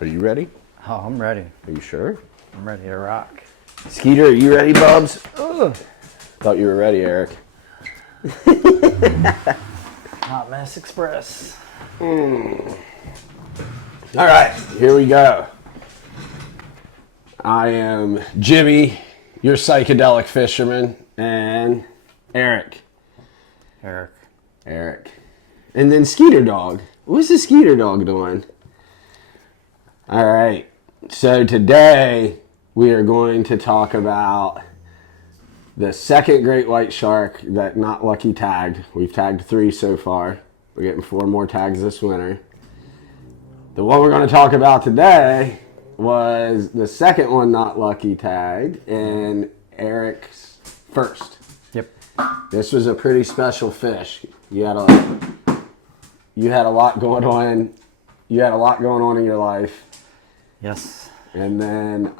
Are you ready? Oh, I'm ready. Are you sure? I'm ready to rock. Skeeter, are you ready, Bubs? Ugh. Thought you were ready, Eric. Hot Mess Express. All right, here we go. I am Jimmy, your psychedelic fisherman, and Eric. Eric. And then Skeeter Dog. What's the Skeeter Dog doing? All right, so today we are going to talk about the second great white shark that Not Lucky tagged. We've tagged 3 so far. We're getting 4 more tags this winter. The one we're going to talk about today was the second one Not Lucky tagged, and Eric's first. Yep. This was a pretty special fish. You had a lot going on. You had a lot going on in your life. Yes. And then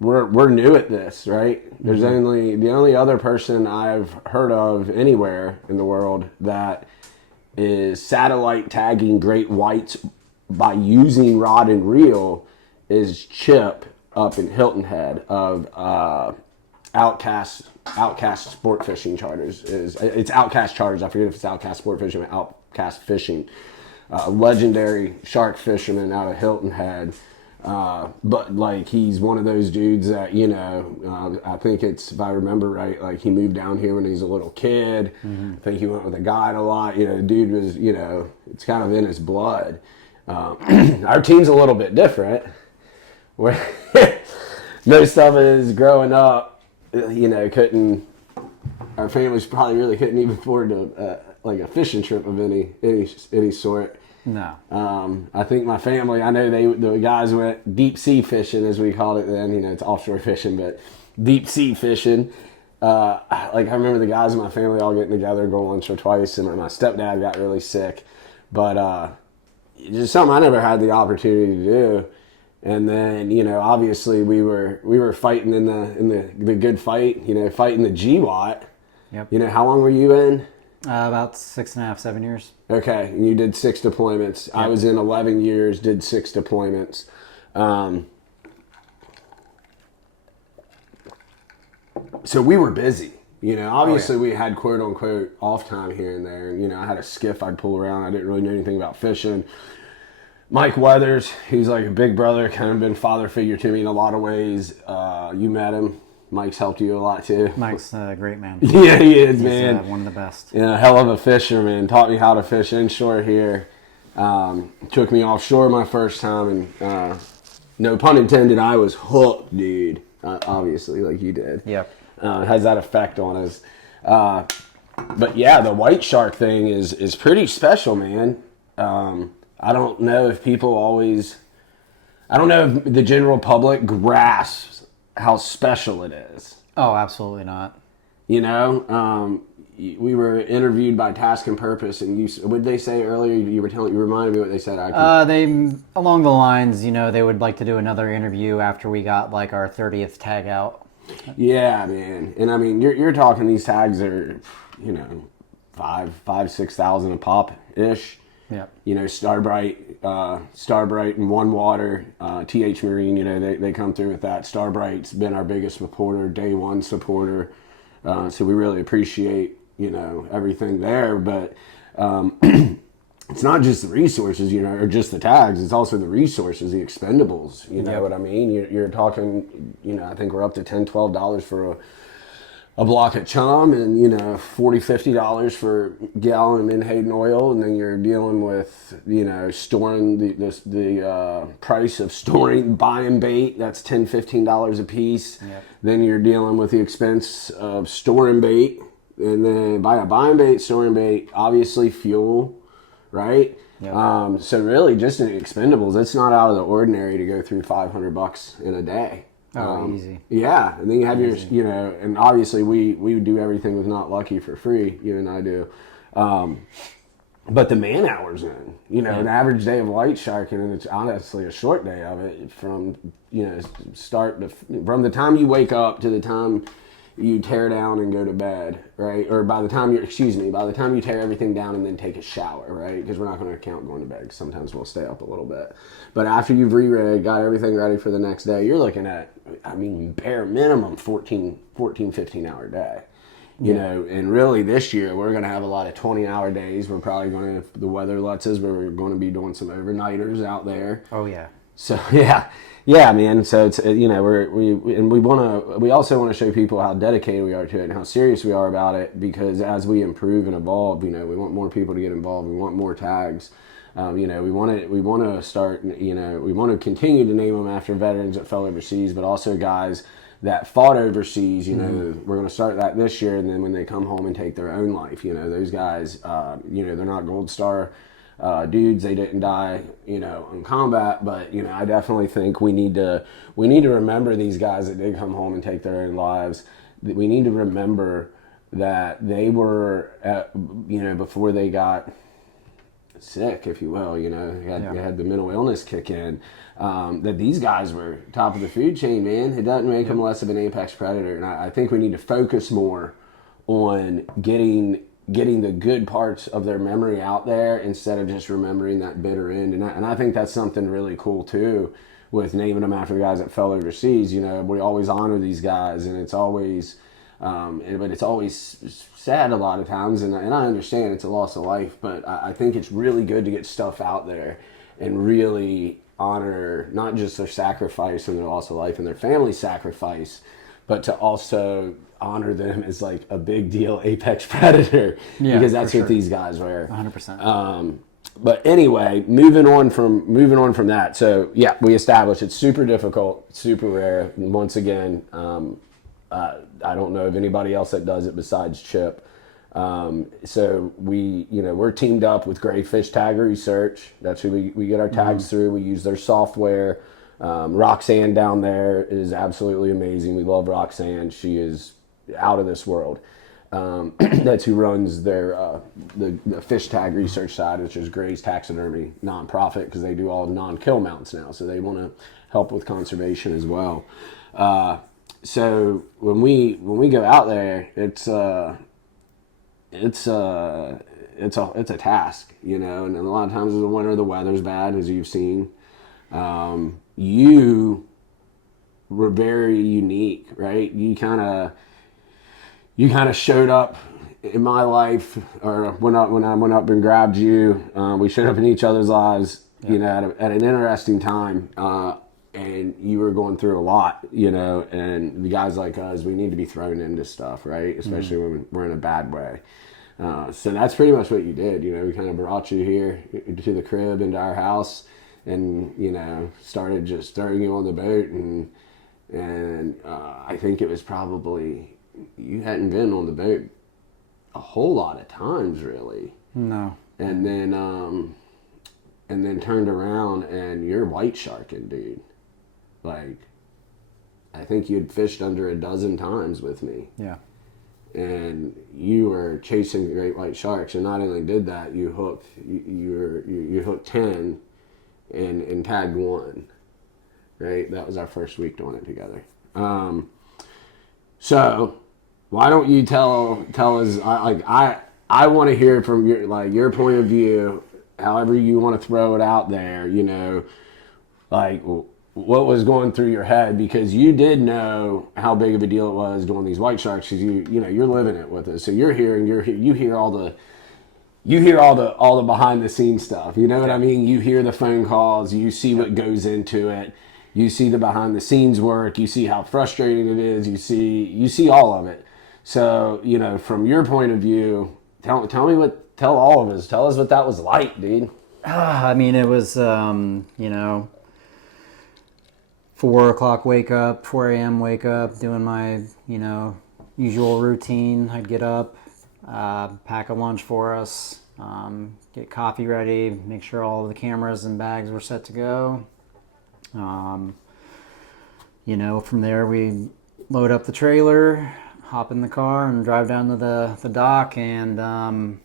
we're new at this, right? There's the only other person I've heard of anywhere in the world that is satellite tagging great whites by using rod and reel is Chip up in Hilton Head of Outcast Sport Fishing Charters. It's Outcast Charters. I forget if it's Outcast Sport Fishing or Outcast Fishing. Legendary shark fisherman out of Hilton Head. But like he's one of those dudes that, I think it's, if I remember right, like he moved down here when he was a little kid. I think he went with a guide a lot. The dude was, it's kind of in his blood. Our team's a little bit different. Where most of us growing up, our families probably really couldn't even afford to, like a fishing trip of any sort. No. I think my family, I know the guys went deep sea fishing, as we called it then. It's offshore fishing, but deep sea fishing. I remember the guys in my family all getting together, going once or twice, and my stepdad got really sick. But just something I never had the opportunity to do. And then, obviously we were fighting in the good fight, fighting the GWAT. Yep. How long were you in? About 6.5, 7 years. Okay, and you did 6 deployments. Yep. I was in 11 years, did 6 deployments. So we were busy. Obviously we had quote unquote off time here and there. I had a skiff I'd pull around. I didn't really know anything about fishing. Mike Weathers, he's like a big brother, kind of been father figure to me in a lot of ways. You met him. Mike's helped you a lot too. Mike's a great man. Yeah, he is, He's, man. one of the best. Hell of a fisherman. Taught me how to fish inshore here. Took me offshore my first time, and no pun intended, I was hooked, dude. Obviously, like you did. Yep. Has that effect on us. But yeah, the white shark thing is pretty special, man. I don't know if the general public grasps how special it is. Oh, absolutely not. We were interviewed by Task and Purpose, and what did they say earlier? You reminded me what they said. They, along the lines, they would like to do another interview after we got like our 30th tag out. Yeah, man. And I mean, you're talking, these tags are, 6,000 a pop ish. Yep. Starbright and One Water, TH Marine, they come through with that. Starbright's been our biggest supporter, day one supporter. So we really appreciate, everything there. But it's not just the resources, or just the tags. It's also the resources, the expendables. You know what I mean? You're talking, I think we're up to $10, $12 for a block of chum, and $40, $50 for a gallon of Menhaden oil, and then you're dealing with storing the price of buying bait. That's $10, $15 a piece. Yep. Then you're dealing with the expense of storing bait, and then buying bait, storing bait, obviously fuel, right? Yep. So really, just in expendables, it's not out of the ordinary to go through $500 in a day. Oh, easy. Yeah, and then you have and obviously we do everything with Not Lucky for free, you and I do. But the man hours in, an average day of white sharking, and it's honestly a short day of it from, from the time you wake up to the time you tear down and go to bed, right? Or by the time you tear everything down and then take a shower, right? Because we're not going to count going to bed. 'Cause sometimes we'll stay up a little bit. But after you've re-rigged, got everything ready for the next day, you're looking at, bare minimum 15-hour day. You know, and really this year we're going to have a lot of 20-hour days. We're probably going to, if the weather lets us, we're going to be doing some overnighters out there. Oh yeah. So yeah, man. So it's we also want to show people how dedicated we are to it and how serious we are about it, because as we improve and evolve, we want more people to get involved. We want more tags. We want to start. We want to continue to name them after veterans that fell overseas, but also guys that fought overseas. We're going to start that this year, and then when they come home and take their own life, those guys, they're not Gold Star dudes. They didn't die, in combat, but I definitely think we need to remember these guys that did come home and take their own lives. We need to remember that they were, before they got sick, if you will, you had the mental illness kick in, that these guys were top of the food chain, man. It doesn't make them less of an apex predator, and I think we need to focus more on getting the good parts of their memory out there instead of just remembering that bitter end. And I think that's something really cool too, with naming them after guys that fell overseas. We always honor these guys, and it's always but it's always sad a lot of times, and I understand it's a loss of life, but I think it's really good to get stuff out there and really honor not just their sacrifice and their loss of life and their family sacrifice, but to also honor them as like a big deal apex predator, because that's what these guys were. 100%. But anyway, moving on from that. So yeah, we established it's super difficult, super rare. And once again, I don't know of anybody else that does it besides Chip. So we're teamed up with Gray Fish Tag Research. That's who we get our tags through. We use their software. Roxanne down there is absolutely amazing. We love Roxanne. She is out of this world. That's who runs their the fish tag research side, which is Gray's taxidermy nonprofit, because they do all non-kill mounts now, so they want to help with conservation as well. So when we go out there, it's a task, and a lot of times in the winter the weather's bad, as you've seen. You were very unique, right? You kind of showed up in my life, or when I went up and grabbed you. We showed up in each other's lives, at an interesting time, and you were going through a lot, and the guys like us, we need to be thrown into stuff, right? Especially when we're in a bad way. So that's pretty much what you did. We kind of brought you here to the crib, into our house, and started just throwing you on the boat, and I think it was probably, you hadn't been on the boat a whole lot of times, really. No. And then turned around and you're white sharking, dude. Like, I think you'd fished under a dozen times with me. Yeah. And you were chasing great white sharks, and not only did that, you hooked you hooked 10 and tagged 1. Right? That was our first week doing it together. So why don't you tell us? I want to hear from your point of view, however you want to throw it out there. What was going through your head, because you did know how big of a deal it was doing these white sharks, because you're living it with us. So you're here and you hear all the behind the scenes stuff. You know what I mean? You hear the phone calls, you see what goes into it. You see the behind the scenes work. You see how frustrating it is. You see all of it. So, from your point of view, tell all of us. Tell us what that was like, dude. It was, 4 o'clock wake up, 4 a.m. wake up, doing my, usual routine. I'd get up, pack a lunch for us, get coffee ready, make sure all the cameras and bags were set to go. From there we load up the trailer, hop in the car, and drive down to the dock, and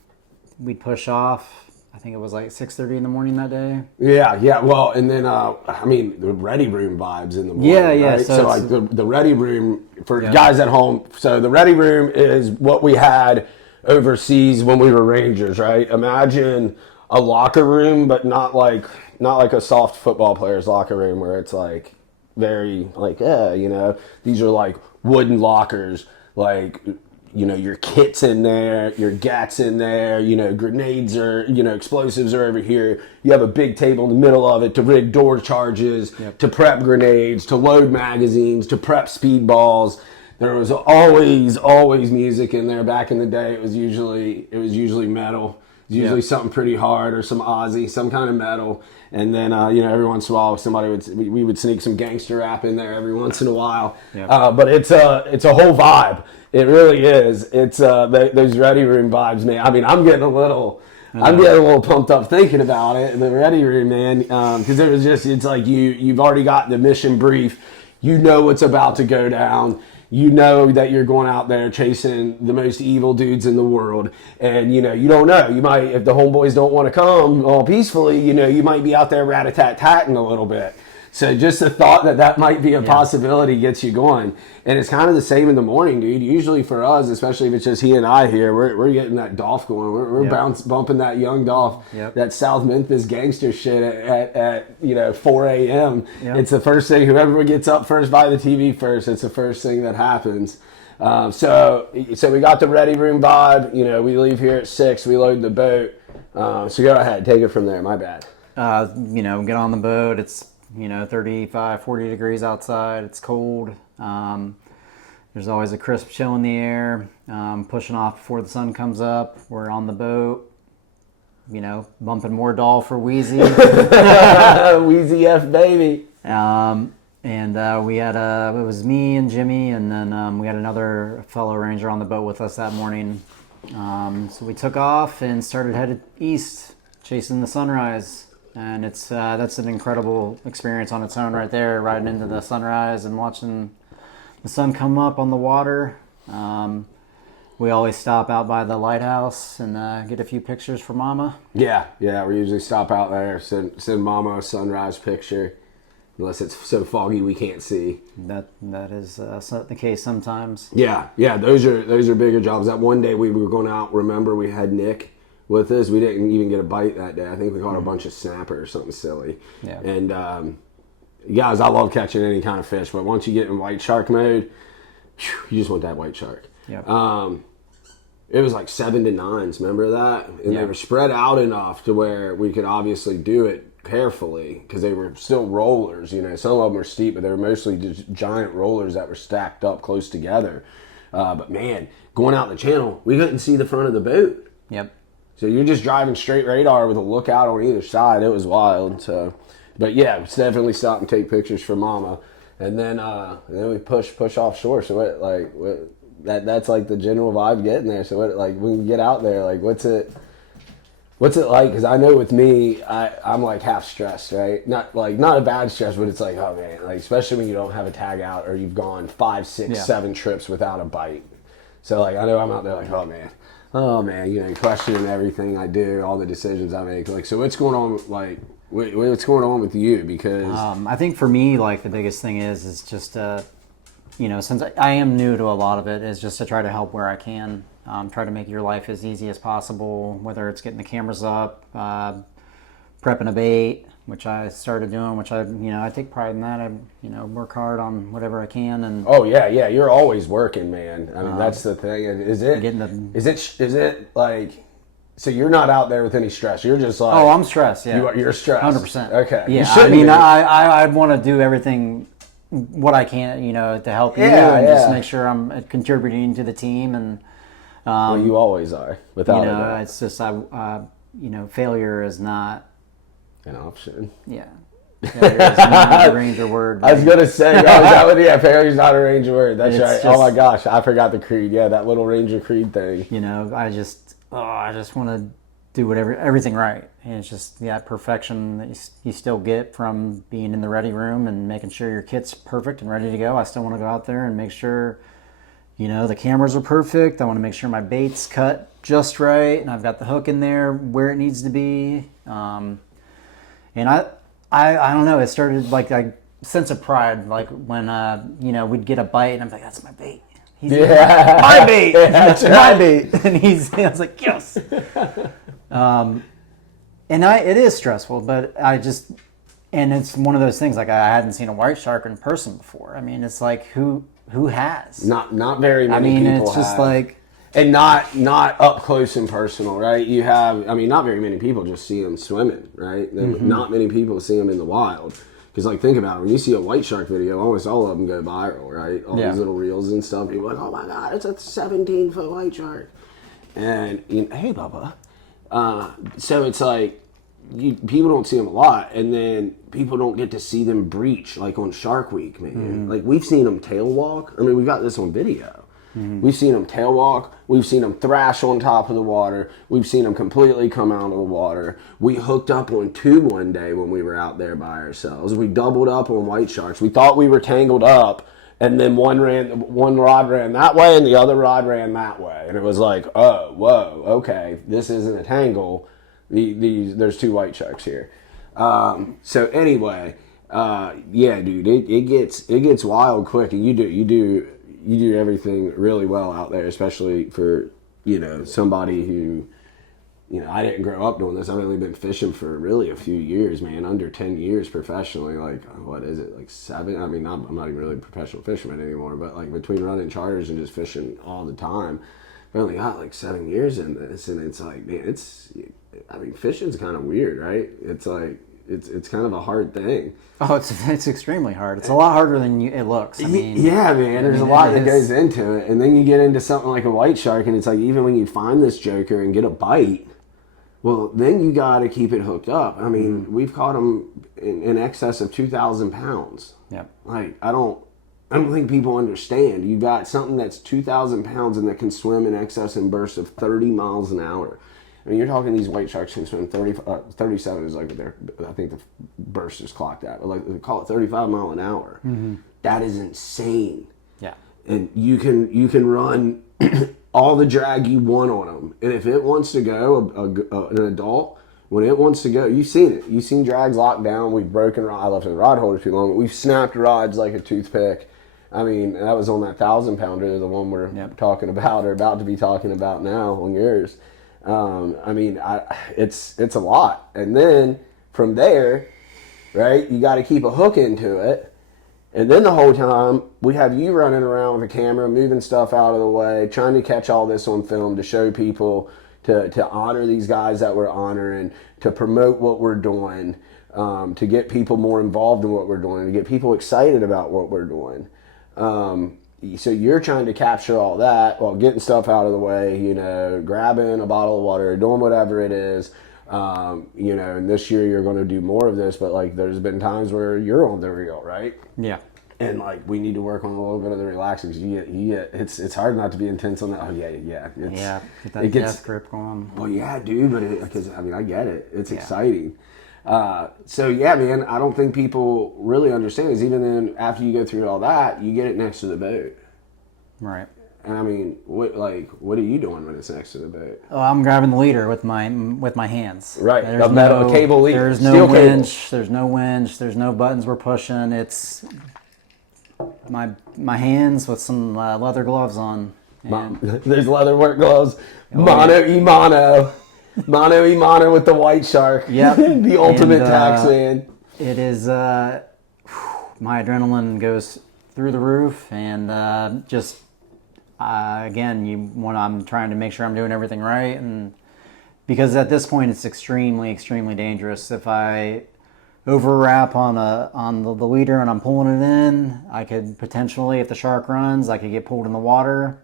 we'd push off. I I think it was like 6:30 in the morning that day. Yeah. Well, and then I mean the ready room vibes in the morning. Yeah. Right? So like the ready room for Yeah. guys at home. So the ready room is what we had overseas when we were Rangers, right? Imagine a locker room, but not like a soft football player's locker room where it's like very like these are like wooden lockers, like your kit's in there, your gat's in there, grenades or explosives are over here. You have a big table in the middle of it to rig door charges, to prep grenades, to load magazines, to prep speedballs. There was always music in there. Back in the day, it was usually metal. It was usually something pretty hard or some Aussie, some kind of metal. And then every once in a while, we would sneak some gangster rap in there every once in a while. But it's a whole vibe. It really is. It's those ready room vibes, man. I mean, I'm getting a little pumped up thinking about it in the ready room, man. Because it's like you've already got the mission brief. You know what's about to go down. You know that you're going out there chasing the most evil dudes in the world. And, you don't know. You might, if the homeboys don't want to come all peacefully, you might be out there rat-a-tat-tatting a little bit. So just the thought that might be a possibility gets you going. And it's kind of the same in the morning, dude. Usually for us, especially if it's just he and I here, we're getting that Dolph going. We're bumping that young Dolph, that South Memphis gangster shit at 4 a.m. It's the first thing. Whoever gets up first by the TV first, it's the first thing that happens. So we got the ready room vibe. We leave here at 6. We load the boat. So go ahead. Take it from there. My bad. Get on the boat. It's 35, 40 degrees outside. It's cold. There's always a crisp chill in the air. Pushing off before the sun comes up. We're on the boat, bumping more doll for Wheezy. Wheezy F baby. And we had it was me and Jimmy, and then we had another fellow ranger on the boat with us that morning. So we took off and started headed east, chasing the sunrise. And that's an incredible experience on its own right there, riding into the sunrise and watching the sun come up on the water. We always stop out by the lighthouse and get a few pictures for Mama. Yeah, we usually stop out there, send Mama a sunrise picture, unless it's so foggy we can't see. That is the case sometimes. Yeah, those are bigger jobs. That one day we were going out, remember we had Nick with us. We didn't even get a bite that day. I think we caught a bunch of snapper or something silly. Yeah. And guys, I love catching any kind of fish, but once you get in white shark mode, you just want that white shark. Yeah. It was like 7 to 9s. Remember that? And they were spread out enough to where we could obviously do it carefully because they were still rollers. Some of them were steep, but they were mostly just giant rollers that were stacked up close together. But man, going out the channel, we couldn't see the front of the boat. Yep. So you're just driving straight radar with a lookout on either side. It was wild. So, but yeah, we definitely stop and take pictures for Mama, and then we push offshore. So that's like the general vibe getting there. So when you get out there, like what's it like? Because I know with me, I'm like half stressed, right? Not a bad stress, but it's like, oh man, like especially when you don't have a tag out or you've gone 5, 6, 7 trips without a bite. So I know I'm out there like, oh man, questioning everything I do, all the decisions I make. So what's going on? What's going on with you? Because I think for me, the biggest thing is just since I am new to a lot of it, is just to try to help where I can. Try to make your life as easy as possible, whether it's getting the cameras up, prepping a bait, which I started doing, which I take pride in that. I work hard on whatever I can. And oh yeah, you're always working, man. I mean, that's the thing. Is it like? So you're not out there with any stress. You're just like, oh, I'm stressed. Yeah, you're stressed. 100%. Okay. Yeah, I want to do everything what I can, to help you and just make sure I'm contributing to the team. And well, you always are. Without a doubt. It's just failure is not an option. Yeah. Failure is not a Ranger word. I was going to say, failure is not a Ranger word. That's right. Oh my gosh, I forgot the creed. Yeah, that little Ranger creed thing. I just want to do everything right. And it's just that perfection that you still get from being in the ready room and making sure your kit's perfect and ready to go. I still want to go out there and make sure, the cameras are perfect. I want to make sure my bait's cut just right, and I've got the hook in there where it needs to be. And I don't know. It started like a sense of pride, like when we'd get a bite, and I'm like, "That's my bait. He's my bait. That's my bait." And I was like, "Yes." It is stressful, but and it's one of those things. Like I hadn't seen a white shark in person before. I mean, it's like who has? Not very many people. It's just have. like. And not up close and personal, right? You have, not very many people just see them swimming, right? Not many people see them in the wild. Because, like, think about it. When you see a white shark video, almost all of them go viral, right? All these little reels and stuff. People are like, oh, my God, it's a 17-foot white shark. And, hey, Bubba. So it's like, people don't see them a lot. And then people don't get to see them breach, like, on Shark Week, man. Like, we've seen them tail walk. I mean, we got this on video. We've seen them tail walk. We've seen them thrash on top of the water. We've seen them completely come out of the water. We hooked up on 2 one day when we were out there by ourselves. We doubled up on white sharks. We thought we were tangled up, and then one rod ran that way and the other rod ran that way. And it was like, oh, whoa, okay, this isn't a tangle. There's 2 white sharks here. So anyway, yeah, dude, it gets wild quick, and you do everything really well out there, especially for, somebody who, I didn't grow up doing this. I've only been fishing for really a few years, man, under 10 years professionally. Like, what is it, like 7? I mean, I'm not even really a professional fisherman anymore, but like between running charters and just fishing all the time, I've only got like 7 years in this. And it's like, man, fishing's kind of weird, right? It's like, it's kind of a hard thing. Oh, it's extremely hard. It's a lot harder than it looks. Yeah, man. There's a lot that goes into it, and then you get into something like a white shark, and it's like even when you find this joker and get a bite, well, then you got to keep it hooked up. I mean, we've caught them in excess of 2,000 pounds. Yep. Like I don't think people understand. You got something that's 2,000 pounds and that can swim in excess in bursts of 30 miles an hour. I mean, you're talking these white sharks can swim 37 is like I think the burst is clocked at, but like they call it 35 mile an hour. That is insane. Yeah. And you can run all the drag you want on them, and if it wants to go, an adult, when it wants to go, you've seen it. You've seen drags locked down. We've broken rod. I left the rod holder too long. We've snapped rods like a toothpick. I mean, that was on that 1,000-pounder, the one we're talking about or about to be talking about now on yours. It's a lot. And then from there, right, you got to keep a hook into it. And then the whole time, we have you running around with a camera, moving stuff out of the way, trying to catch all this on film to show people, to honor these guys that we're honoring, to promote what we're doing, to get people more involved in what we're doing, to get people excited about what we're doing. So you're trying to capture all that while getting stuff out of the way, grabbing a bottle of water, doing whatever it is. And this year you're going to do more of this, but like there's been times where you're on the reel, right? Yeah. And like we need to work on a little bit of the relaxing because it's hard not to be intense on that. Oh yeah. Get that death grip going. Well, yeah, dude, but because I get it. It's exciting. So yeah, man, I don't think people really understand is even then after you go through all that, you get it next to the boat. Right. And I mean, what are you doing when it's next to the boat? Oh, I'm grabbing the leader with my hands. Right. There's a cable leader. There's no winch. There's no winch. There's no buttons we're pushing. It's my hands with some leather gloves on. There's leather work gloves. Mono e mono. Mano y mano with the white shark. Yep. The ultimate taxman. It is, my adrenaline goes through the roof, and again, I'm trying to make sure I'm doing everything right, and because at this point it's extremely, extremely dangerous. If I overwrap on the leader and I'm pulling it in, I could potentially, if the shark runs, I could get pulled in the water.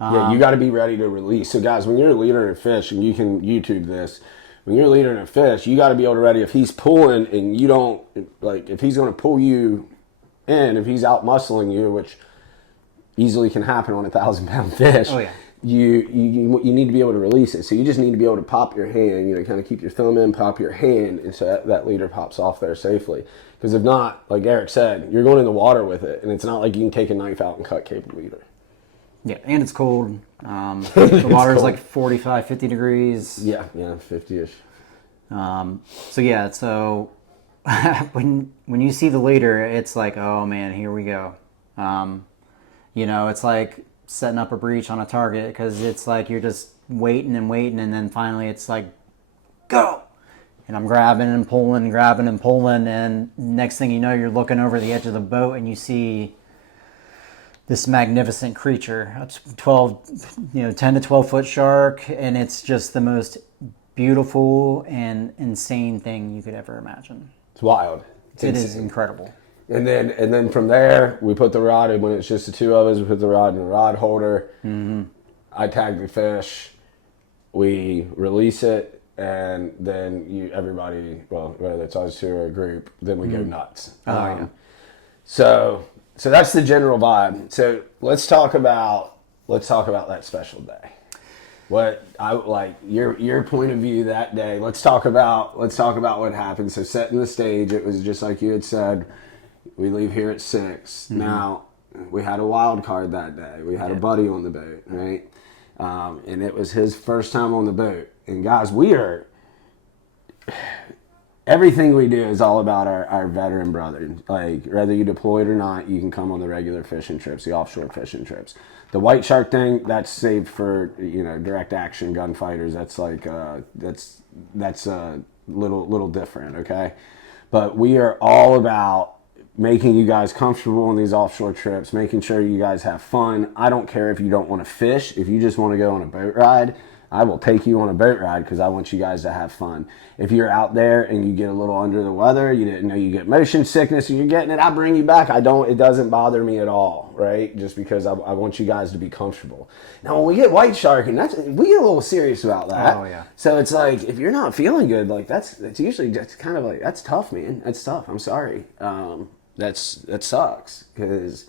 Yeah, you got to be ready to release. So, guys, when you're a leader in a fish, and you can YouTube this, when you're a leader in a fish, you got to be able to ready. If he's pulling and you don't, like, if he's going to pull you in, if he's out muscling you, which easily can happen on a 1,000-pound fish, oh, yeah. you need to be able to release it. So you just need to be able to pop your hand, kind of keep your thumb in, pop your hand, and so that leader pops off there safely. Because if not, like Eric said, you're going in the water with it, and it's not like you can take a knife out and cut cable leader. Yeah, and it's cold. The water's cold. like 45, 50 degrees. Yeah, 50-ish. So yeah, so when you see the leader, it's like, oh man, here we go. It's like setting up a breach on a target because it's like you're just waiting and waiting, and then finally it's like, go! And I'm grabbing and pulling, and next thing you know, you're looking over the edge of the boat and you see this magnificent creature, a 10 to 12 foot shark, and it's just the most beautiful and insane thing you could ever imagine. It's wild. It is incredible. And then from there, we put the rod in. When it's just the two of us, we put the rod in the rod holder. Mm-hmm. I tag the fish. We release it, and then everybody, well, whether it's us two or a group, then we go nuts. Yeah. So that's the general vibe. So let's talk about that special day. What I like your point of view that day. Let's talk about what happened. So setting the stage, it was just like you had said. We leave here at 6. Mm-hmm. Now we had a wild card that day. We had a buddy on the boat, right? And it was his first time on the boat. And guys, everything we do is all about our veteran brothers. Like, whether you deployed or not, you can come on the regular fishing trips, the offshore fishing trips. The white shark thing, that's saved for, direct action gunfighters. That's like, that's a little different, okay? But we are all about making you guys comfortable on these offshore trips, making sure you guys have fun. I don't care if you don't want to fish. If you just want to go on a boat ride, I will take you on a boat ride because I want you guys to have fun. If you're out there and you get a little under the weather, you didn't know you get motion sickness and you're getting it, I bring you back. It doesn't bother me at all, right? Just because I want you guys to be comfortable. Now, when we get white shark, and we get a little serious about that. Oh, yeah. So it's like, if you're not feeling good, like that's usually just kind of like, that's tough, man. That's tough. I'm sorry. That sucks because,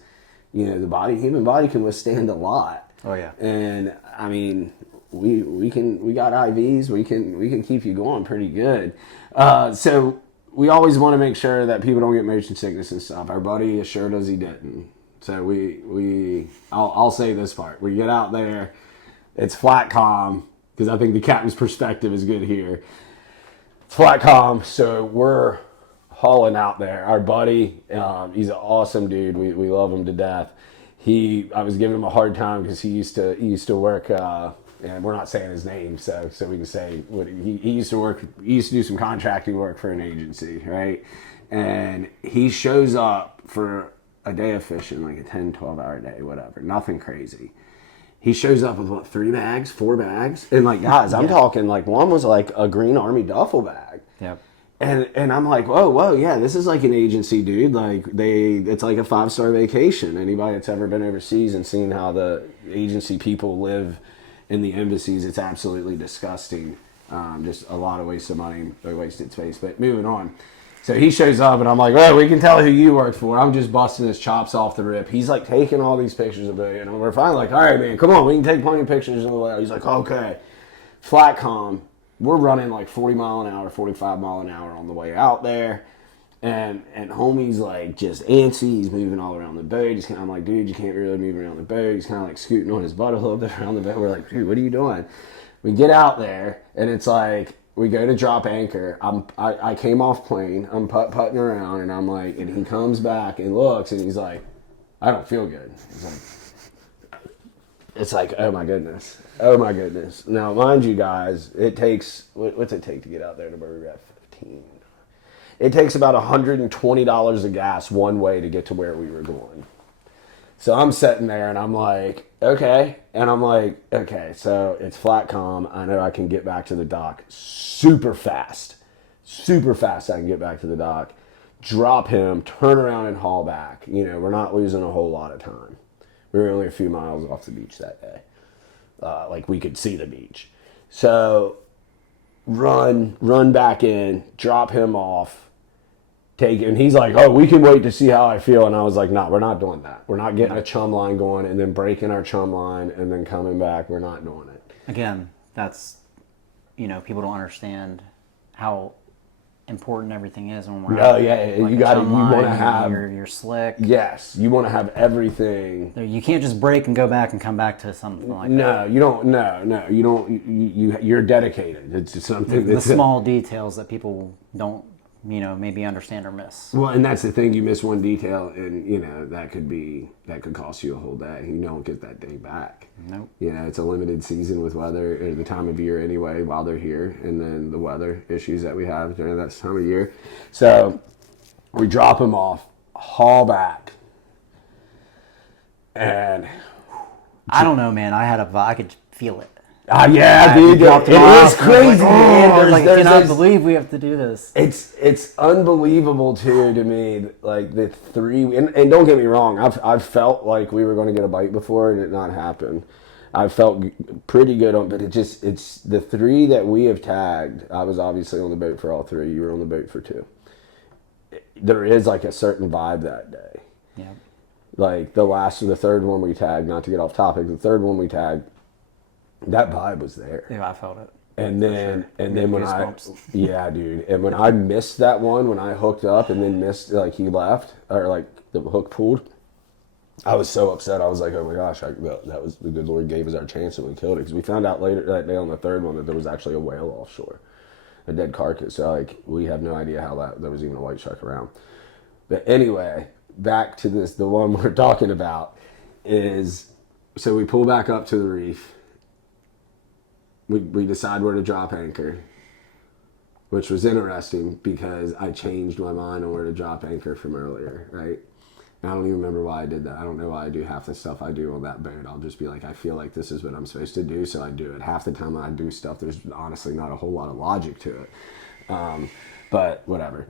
the human body can withstand a lot. Oh yeah. And I mean, we got IVs. We can keep you going pretty good. So we always want to make sure that people don't get motion sickness and stuff. Our buddy assured us he didn't. So I'll say this part. We get out there, it's flat calm because I think the captain's perspective is good here. It's flat calm, so we're hauling out there. Our buddy, he's an awesome dude. We love him to death. I was giving him a hard time because he used to work. And we're not saying his name, so we can say what he used to work. He used to do some contracting work for an agency, right? And he shows up for a day of fishing, like a 10, 12-hour day, whatever. Nothing crazy. He shows up with 3 bags, 4 bags, and like, guys, I'm talking like one was like a Green Army duffel bag. Yep. And I'm like, whoa, yeah, this is like an agency, dude. Like it's like a 5-star vacation. Anybody that's ever been overseas and seen how the agency people live in the embassies, it's absolutely disgusting. Just a lot of waste of money, wasted space. But moving on. So he shows up, and I'm like, we can tell who you work for. I'm just busting his chops off the rip. He's like taking all these pictures of it, and we're finally like, all right, man, come on, we can take plenty of pictures on the way out. He's like, okay. Flat calm. We're running like 40 mile an hour, 45 mile an hour on the way out there. And homie's like just antsy. He's moving all around the boat. I'm like, dude, you can't really move around the boat. He's kind of like scooting on his butt a little bit around the boat. We're like, dude, what are you doing? We get out there, and it's like, we go to drop anchor. I came off plane. I'm putting around, and I'm like, and he comes back and looks, and he's like, I don't feel good. It's like, oh my goodness. Now, mind you guys, it takes, what's it take to get out there to where we're at 15? It takes about $120 of gas one way to get to where we were going. So I'm sitting there and I'm like, okay. And I'm like, okay, so it's flat calm. I know I can get back to the dock super fast. Super fast I can get back to the dock. Drop him, turn around and haul back. We're not losing a whole lot of time. We were only a few miles off the beach that day. Like we could see the beach. So run back in, drop him off. And he's like, we can wait to see how I feel. And I was like, no, we're not doing that. We're not getting a chum line going and then breaking our chum line and then coming back. We're not doing it. Again, that's, people don't understand how important everything is when we're No, out there. yeah, Like you a got to. chum You want to line, have. your slick. Yes, you want to have everything. You can't just break and go back and come back to something like that. No, you don't. No, you don't. You're dedicated. It's just something The that's small details that people don't, maybe understand or miss. Well, and that's the thing. You miss one detail, and that could cost you a whole day. You don't get that day back. Nope. It's a limited season with weather, or the time of year anyway, while they're here, and then the weather issues that we have during that time of year. So we drop them off, haul back, and I don't know, man. I could feel it. yeah, dude, it is crazy. I cannot believe we have to do this. It's unbelievable to me. Like the three, and don't get me wrong, I've felt like we were going to get a bite before and it not happened. I felt pretty good on, but it's the three that we have tagged. I was obviously on the boat for all three. You were on the boat for two. There is like a certain vibe that day. Yeah. Like the third one we tagged. Not to get off topic, the third one we tagged. That vibe was there. Yeah, I felt it. And then when Goosebumps. yeah, dude. And when I missed that one, when I hooked up and then missed, like he left or like the hook pulled, I was so upset. I was like, oh my gosh, that was the good Lord gave us our chance and we killed it. Because we found out later that day on the third one that there was actually a whale offshore, a dead carcass. So like we have no idea how there was even a white shark around. But anyway, back to this, the one we're talking about is, so we pull back up to the reef. We decide where to drop anchor, which was interesting because I changed my mind on where to drop anchor from earlier, right? And I don't even remember why I did that. I don't know why I do half the stuff I do on that boat. I'll just be like, I feel like this is what I'm supposed to do, so I do it. Half the time I do stuff, there's honestly not a whole lot of logic to it. But whatever.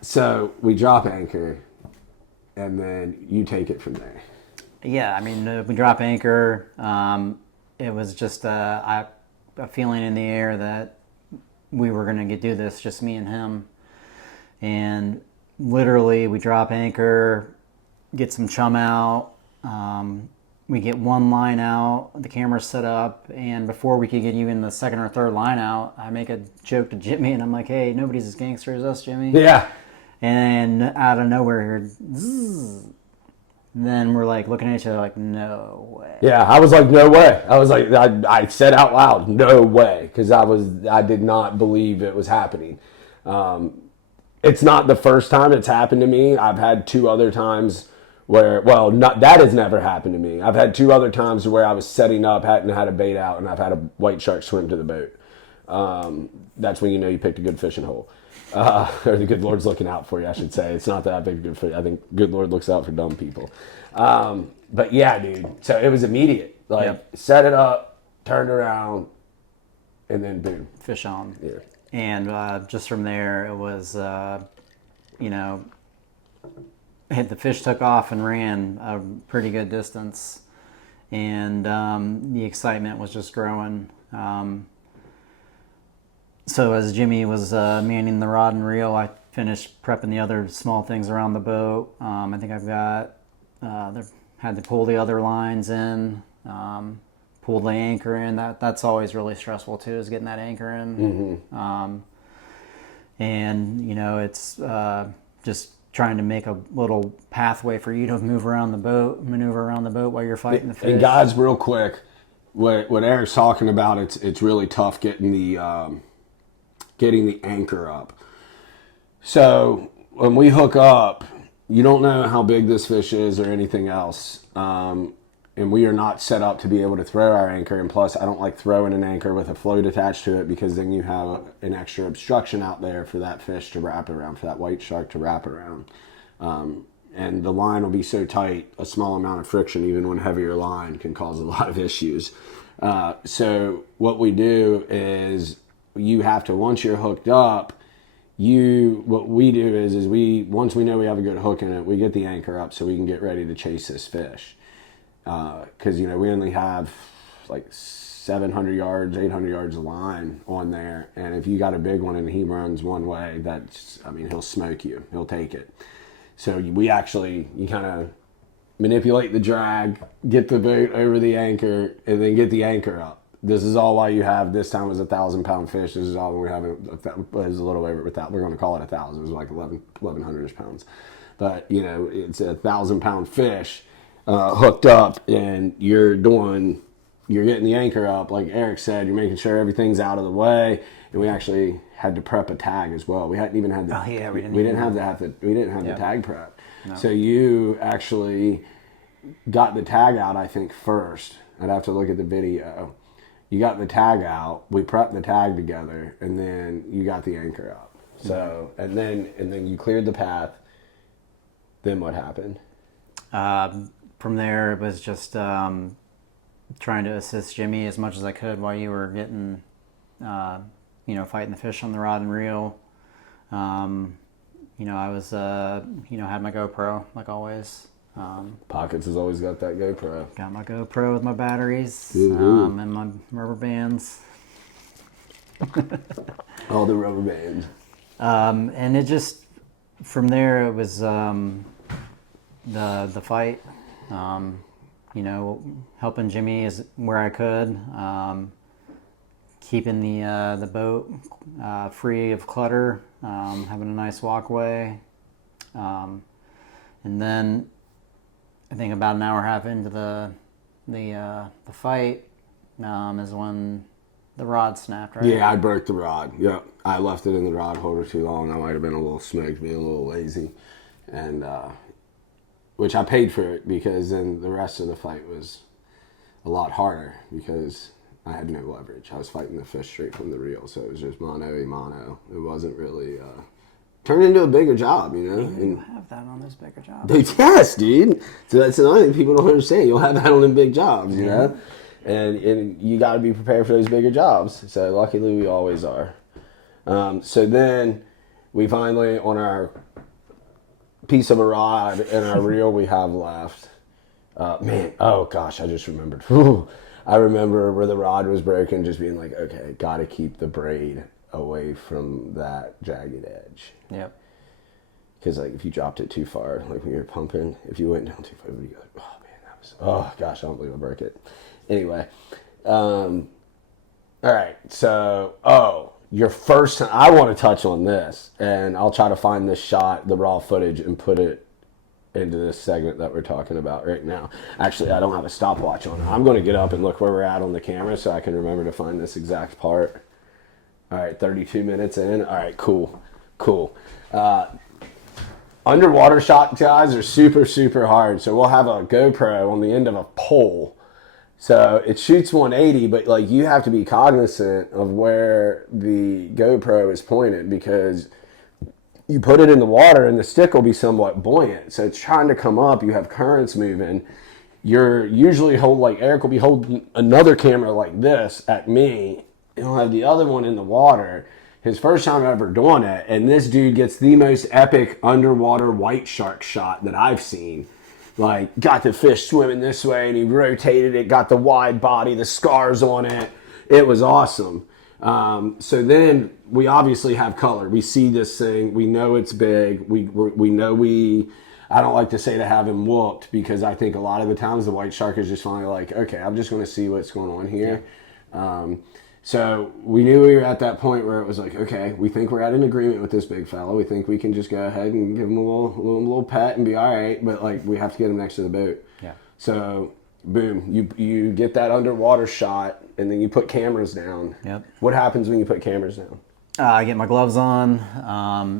So we drop anchor, and then you take it from there. Yeah, I mean, we drop anchor. It was just a feeling in the air that we were going to do this, just me and him. And literally, we drop anchor, get some chum out. We get one line out, the camera's set up, and before we could get even the second or third line out, I make a joke to Jimmy, and I'm like, hey, nobody's as gangster as us, Jimmy. Yeah. And out of nowhere, zzz, then we're like looking at each other like, no way. Yeah, I was like, no way. I was like, I said out loud, no way, because I did not believe it was happening. It's not the first time it's happened to me. I've had two other times where, that has never happened to me. I've had two other times where I was setting up, hadn't had a bait out, and I've had a white shark swim to the boat. That's when you know you picked a good fishing hole. Or the good Lord's looking out for you, I should say. It's not that I picked a good fish. I think good Lord looks out for dumb people. But yeah, dude. So it was immediate. Set it up, turned around, and then boom. Fish on. Yeah. And just from there, it was, the fish took off and ran a pretty good distance. And the excitement was just growing. So as Jimmy was manning the rod and reel, I finished prepping the other small things around the boat. I think I've got, had to pull the other lines in, pull the anchor in. That's always really stressful too, is getting that anchor in. Mm-hmm. And, it's just trying to make a little pathway for you to maneuver around the boat while you're fighting the fish. And guys, real quick, what Eric's talking about, it's really tough getting the anchor up. So when we hook up, you don't know how big this fish is or anything else. And we are not set up to be able to throw our anchor. And plus, I don't like throwing an anchor with a float attached to it, because then you have an extra obstruction out there for that fish to wrap around, for that white shark to wrap around. And the line will be so tight, a small amount of friction, even when heavier line, can cause a lot of issues. So what we do is, you have to, once you're hooked up, what we do is once we know we have a good hook in it, we get the anchor up so we can get ready to chase this fish. Because, we only have like 700 yards, 800 yards of line on there. And if you got a big one and he runs one way, he'll smoke you. He'll take it. So you kind of manipulate the drag, get the boat over the anchor, and then get the anchor up. this is all why you have, this time was 1,000-pound fish. This is all we have. It was a little over with that. We're going to call it 1,000. It was like 1,100 pounds. But, you know, it's a 1,000-pound fish hooked up, and you're getting the anchor up. Like Eric said, you're making sure everything's out of the way. And we actually had to prep a tag as well. We hadn't even had the, we didn't have the tag prep. No. So you actually got the tag out, I think, first. I'd have to look at the video. You got the tag out. We prepped the tag together, and then you got the anchor up. So, and then you cleared the path. Then what happened? From there, it was just trying to assist Jimmy as much as I could while you were getting, fighting the fish on the rod and reel. I was, had my GoPro like always. Pockets has always got that GoPro. Got my GoPro with my batteries and my rubber bands. All the rubber bands. And it just, from there, it was the fight. Helping Jimmy where I could. Keeping the boat free of clutter. Having a nice walkway. And then I think about an hour and a half into the fight is when the rod snapped, right? Yeah, I broke the rod. Yeah, I left it in the rod holder too long. I might have been a little smoked, being a little lazy, and which I paid for it, because then the rest of the fight was a lot harder because I had no leverage. I was fighting the fish straight from the reel, so it was just mano a mano. It wasn't really turned into a bigger job, you know. You have that on those bigger jobs. Dude, yes, dude. So that's another thing people don't understand. You'll have that on them big jobs, you know. And you got to be prepared for those bigger jobs. So luckily we always are. So then we finally, on our piece of a rod and our reel we have left, I just remembered. I remember where the rod was broken, just being like, okay, got to keep the braid away from that jagged edge. Yep. Because like if you dropped it too far, like when you're pumping, if you went down too far, you'd go, oh gosh, I don't believe I broke it. Anyway, all right. So, your first time, I want to touch on this, and I'll try to find this shot, the raw footage, and put it into this segment that we're talking about right now. Actually, I don't have a stopwatch on it. I'm going to get up and look where we're at on the camera so I can remember to find this exact part. All right, 32 minutes in. All right, cool. Underwater shot, guys, are super, super hard. So we'll have a GoPro on the end of a pole. So it shoots 180, but like you have to be cognizant of where the GoPro is pointed, because you put it in the water and the stick will be somewhat buoyant. So it's trying to come up. You have currents moving. You're usually Eric will be holding another camera like this at me. He'll have the other one in the water. His first time ever doing it. And this dude gets the most epic underwater white shark shot that I've seen. Like, got the fish swimming this way, and he rotated it, got the wide body, the scars on it. It was awesome. So then we obviously have color. We see this thing. We know it's big. We know I don't like to say to have him whooped, because I think a lot of the times the white shark is just finally like, okay, I'm just going to see what's going on here. Yeah. So we knew we were at that point where it was like, okay, we think we're at an agreement with this big fella. We think we can just go ahead and give him a little pet and be all right. But like, we have to get him next to the boat. Yeah. So boom, you get that underwater shot, and then you put cameras down. Yep. What happens when you put cameras down? I get my gloves on,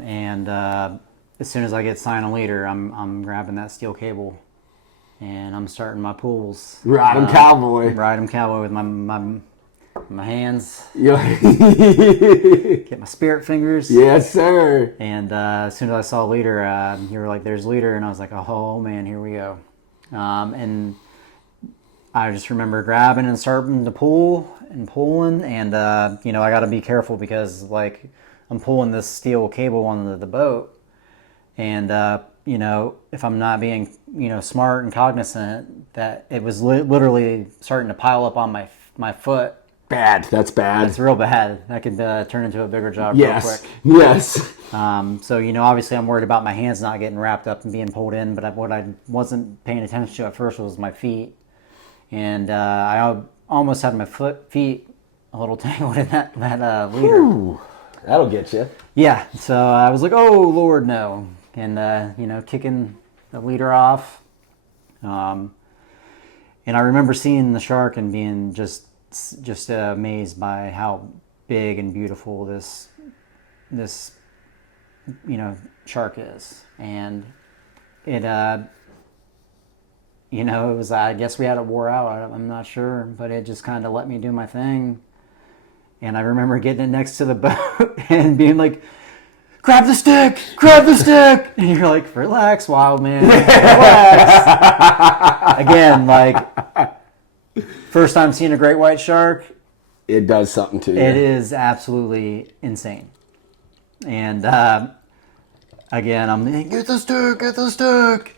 and as soon as I get sign a leader, I'm grabbing that steel cable, and I'm starting my pulls. Ride 'em cowboy. Ride 'em cowboy with my hands. Yeah. Get my spirit fingers. Yes, sir. And as soon as I saw leader, you were like, "There's leader," and I was like, "Oh man, here we go." And I just remember grabbing and starting to pull and pulling, and I got to be careful, because like I'm pulling this steel cable onto the boat, and if I'm not being smart and cognizant, that it was literally starting to pile up on my foot. Bad. That's bad. That's real bad. That could turn into a bigger job real quick. Yes. So, obviously I'm worried about my hands not getting wrapped up and being pulled in, but what I wasn't paying attention to at first was my feet. And I almost had my feet a little tangled in that leader. Ooh, that'll get you. Yeah, so I was like, oh, Lord, no. And, kicking the leader off. And I remember seeing the shark and being just amazed by how big and beautiful this shark is. And it, it was, I guess we had it wore out. I'm not sure, but it just kind of let me do my thing. And I remember getting it next to the boat and being like, grab the stick! And you're like, relax, wild man, relax. Again, like, first time seeing a great white shark. It does something to you. It is absolutely insane. And again, I'm like, get the stick.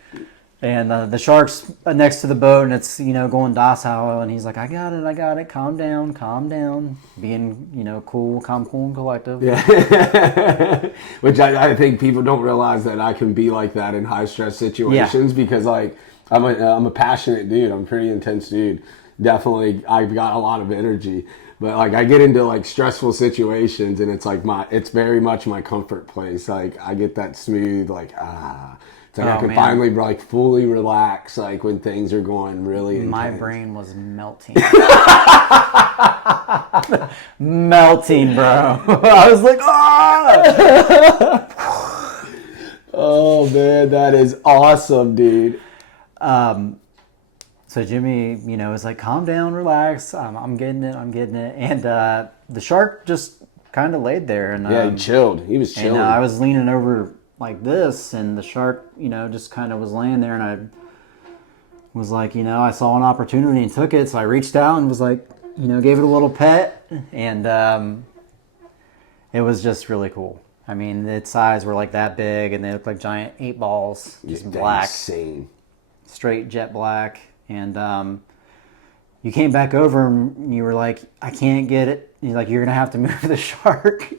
And the shark's next to the boat, and it's, going docile, and he's like, I got it, calm down. Being, cool, calm, cool, and collective. Yeah. Which I think people don't realize that I can be like that in high stress situations because, like, I'm a passionate dude. I'm a pretty intense dude. Definitely, I've got a lot of energy. But, like, I get into, like, stressful situations, and it's, like, it's very much my comfort place. Like, I get that smooth, like, It's like I can finally, like, fully relax, like, when things are going really intense. My brain was melting. Melting, bro. I was like, ah! Oh, man, that is awesome, dude. So Jimmy, was like, calm down, relax. I'm getting it. And the shark just kind of laid there. And yeah, he chilled. He was chilling. And I was leaning over like this, and the shark, just kind of was laying there. And I was like, I saw an opportunity and took it. So I reached out and was like, gave it a little pet. And it was just really cool. I mean, its eyes were like that big, and they looked like giant 8 balls, just black. Insane. Straight jet black. And you came back over and you were like, I can't get it. You're like, you're going to have to move the shark.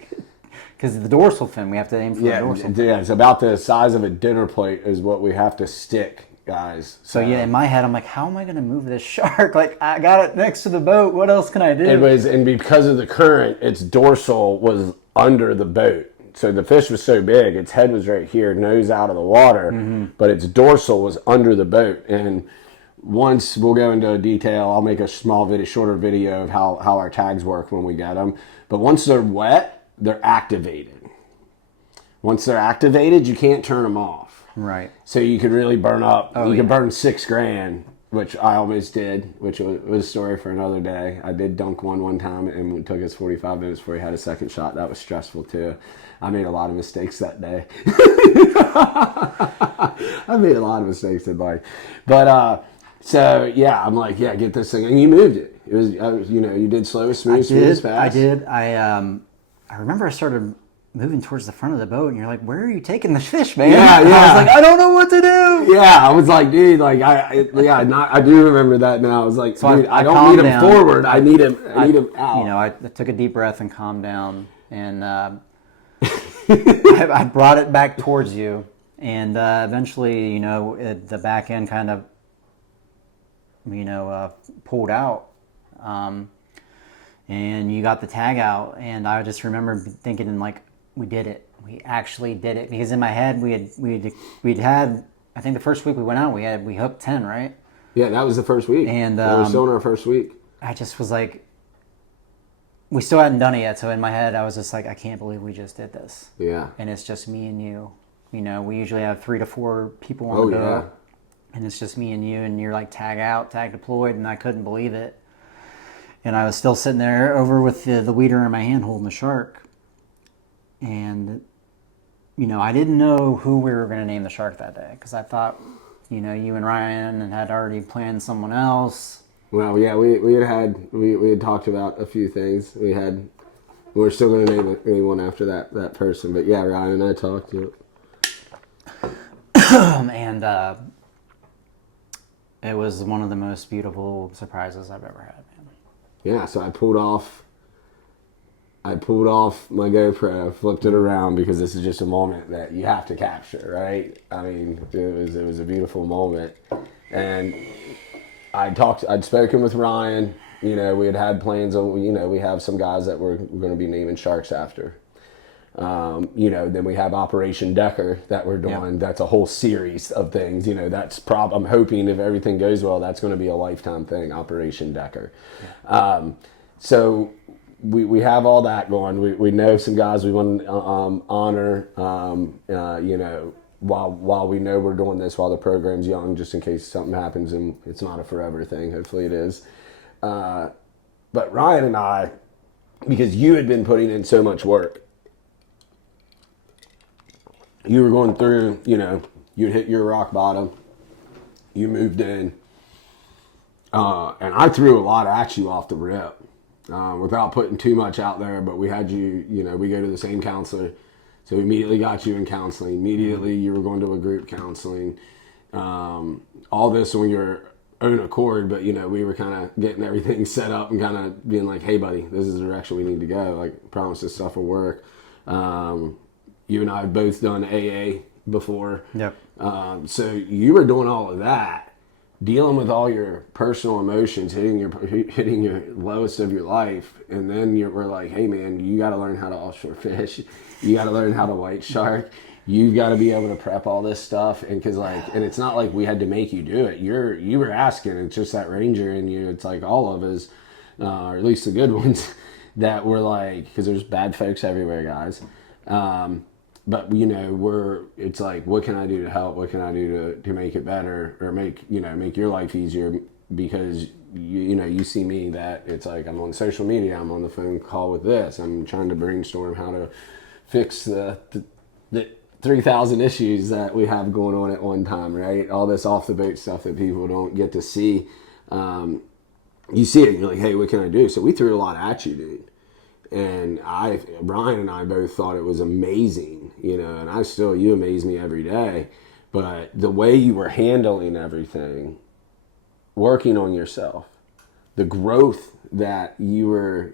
Because the dorsal fin, we have to aim for the dorsal fin. Yeah, it's about the size of a dinner plate is what we have to stick, guys. So yeah, in my head, I'm like, how am I going to move this shark? Like, I got it next to the boat. What else can I do? And because of the current, its dorsal was under the boat. So the fish was so big, its head was right here, nose out of the water, but its dorsal was under the boat. And once we'll go into detail, I'll make a shorter video of how our tags work when we get them. But once they're wet, they're activated. Once they're activated, you can't turn them off. Right. So you could really burn up. You could burn $6,000, which I almost did, which was a story for another day. I did dunk one time, and it took us 45 minutes before he had a second shot. That was stressful too. I made a lot of mistakes that day. I made a lot of mistakes in life. But, so, yeah, I'm like, yeah, get this thing. And you moved it. It was, you did slow, smooth, fast. I did. I remember I started moving towards the front of the boat, and you're like, where are you taking the fish, man? Yeah. I was like, I don't know what to do. Yeah, I was like, dude, like, I do remember that now. I was like, so dude, I don't need him forward. I need him out. I took a deep breath and calmed down, and I brought it back towards you, and eventually, the back end kind of, pulled out, and you got the tag out, and I just remember thinking, like, we did it. We actually did it, because in my head we'd had, I think the first week we went out, we hooked 10, right? Yeah, that was the first week, and we were still in our first week. I just was like, we still hadn't done it yet, so in my head I was just like, I can't believe we just did this. Yeah. And it's just me and you. We usually have 3 to 4 people on the boat. Yeah. And it's just me and you, and you're like tag out, tag deployed, and I couldn't believe it. And I was still sitting there over with the weeder in my hand holding the shark. And, I didn't know who we were going to name the shark that day, because I thought, you and Ryan had already planned someone else. Well, yeah, we had talked about a few things. We're still going to name anyone after that person, but yeah, Ryan and I talked to it. And it was one of the most beautiful surprises I've ever had, man. Yeah, so I pulled off my GoPro, flipped it around, because this is just a moment that you have to capture, right? I mean, it was a beautiful moment. And I'd spoken with Ryan, You know, we had plans on, you know, we have some guys that we're going to be naming sharks after. You know, then we have Operation Decker that we're doing. Yep. That's a whole series of things. You know, I'm hoping if everything goes well, that's going to be a lifetime thing, Operation Decker. Yeah. So we have all that going. We know some guys we want to honor, you know, while we know we're doing this while the program's young, just in case something happens and it's not a forever thing. Hopefully it is. But Ryan and I, because you had been putting in so much work, you were going through, you know, you'd hit your rock bottom, you moved in, and I threw a lot at you off the rip, without putting too much out there, but we had you, you know, we go to the same counselor, so we immediately got you in counseling. Immediately you were going to a group counseling, all this on your own accord, but, you know, we were kind of getting everything set up and kind of being like, hey, buddy, this is the direction we need to go. Like, promise this stuff will work. You and I have both done AA before. Yep. So you were doing all of that, dealing with all your personal emotions, hitting your lowest of your life, and then we're like, hey man, you got to learn how to offshore fish. You got to learn how to white shark. You've got to be able to prep all this stuff, and and it's not like we had to make you do it. You were asking. It's just that ranger in you. It's like all of us, or at least the good ones, that were like, because there's bad folks everywhere, guys. But, you know, it's like, what can I do to help? What can I do to make it better, or make your life easier? Because, you know, you see me, that it's like, I'm on social media, I'm on the phone call with this, I'm trying to brainstorm how to fix the 3,000 issues that we have going on at one time, right? All this off the boat stuff that people don't get to see. You see it and you're like, hey, what can I do? So we threw a lot at you, dude. And Brian and I both thought it was amazing, you know, and you amaze me every day. But the way you were handling everything, working on yourself, the growth that you were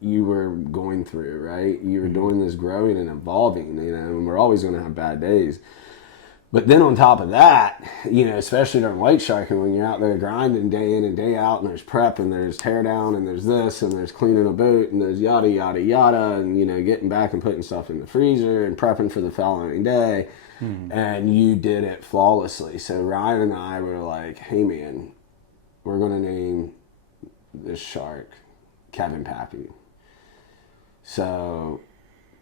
going through, right? You were doing this growing and evolving, you know, and we're always going to have bad days. But then on top of that, you know, especially during white sharking, when you're out there grinding day in and day out, and there's prep and there's tear down and there's this and there's cleaning a boat and there's yada, yada, yada, and, you know, getting back and putting stuff in the freezer and prepping for the following day. And you did it flawlessly. So Ryan and I were like, hey man, we're going to name this shark Kevin Pape. So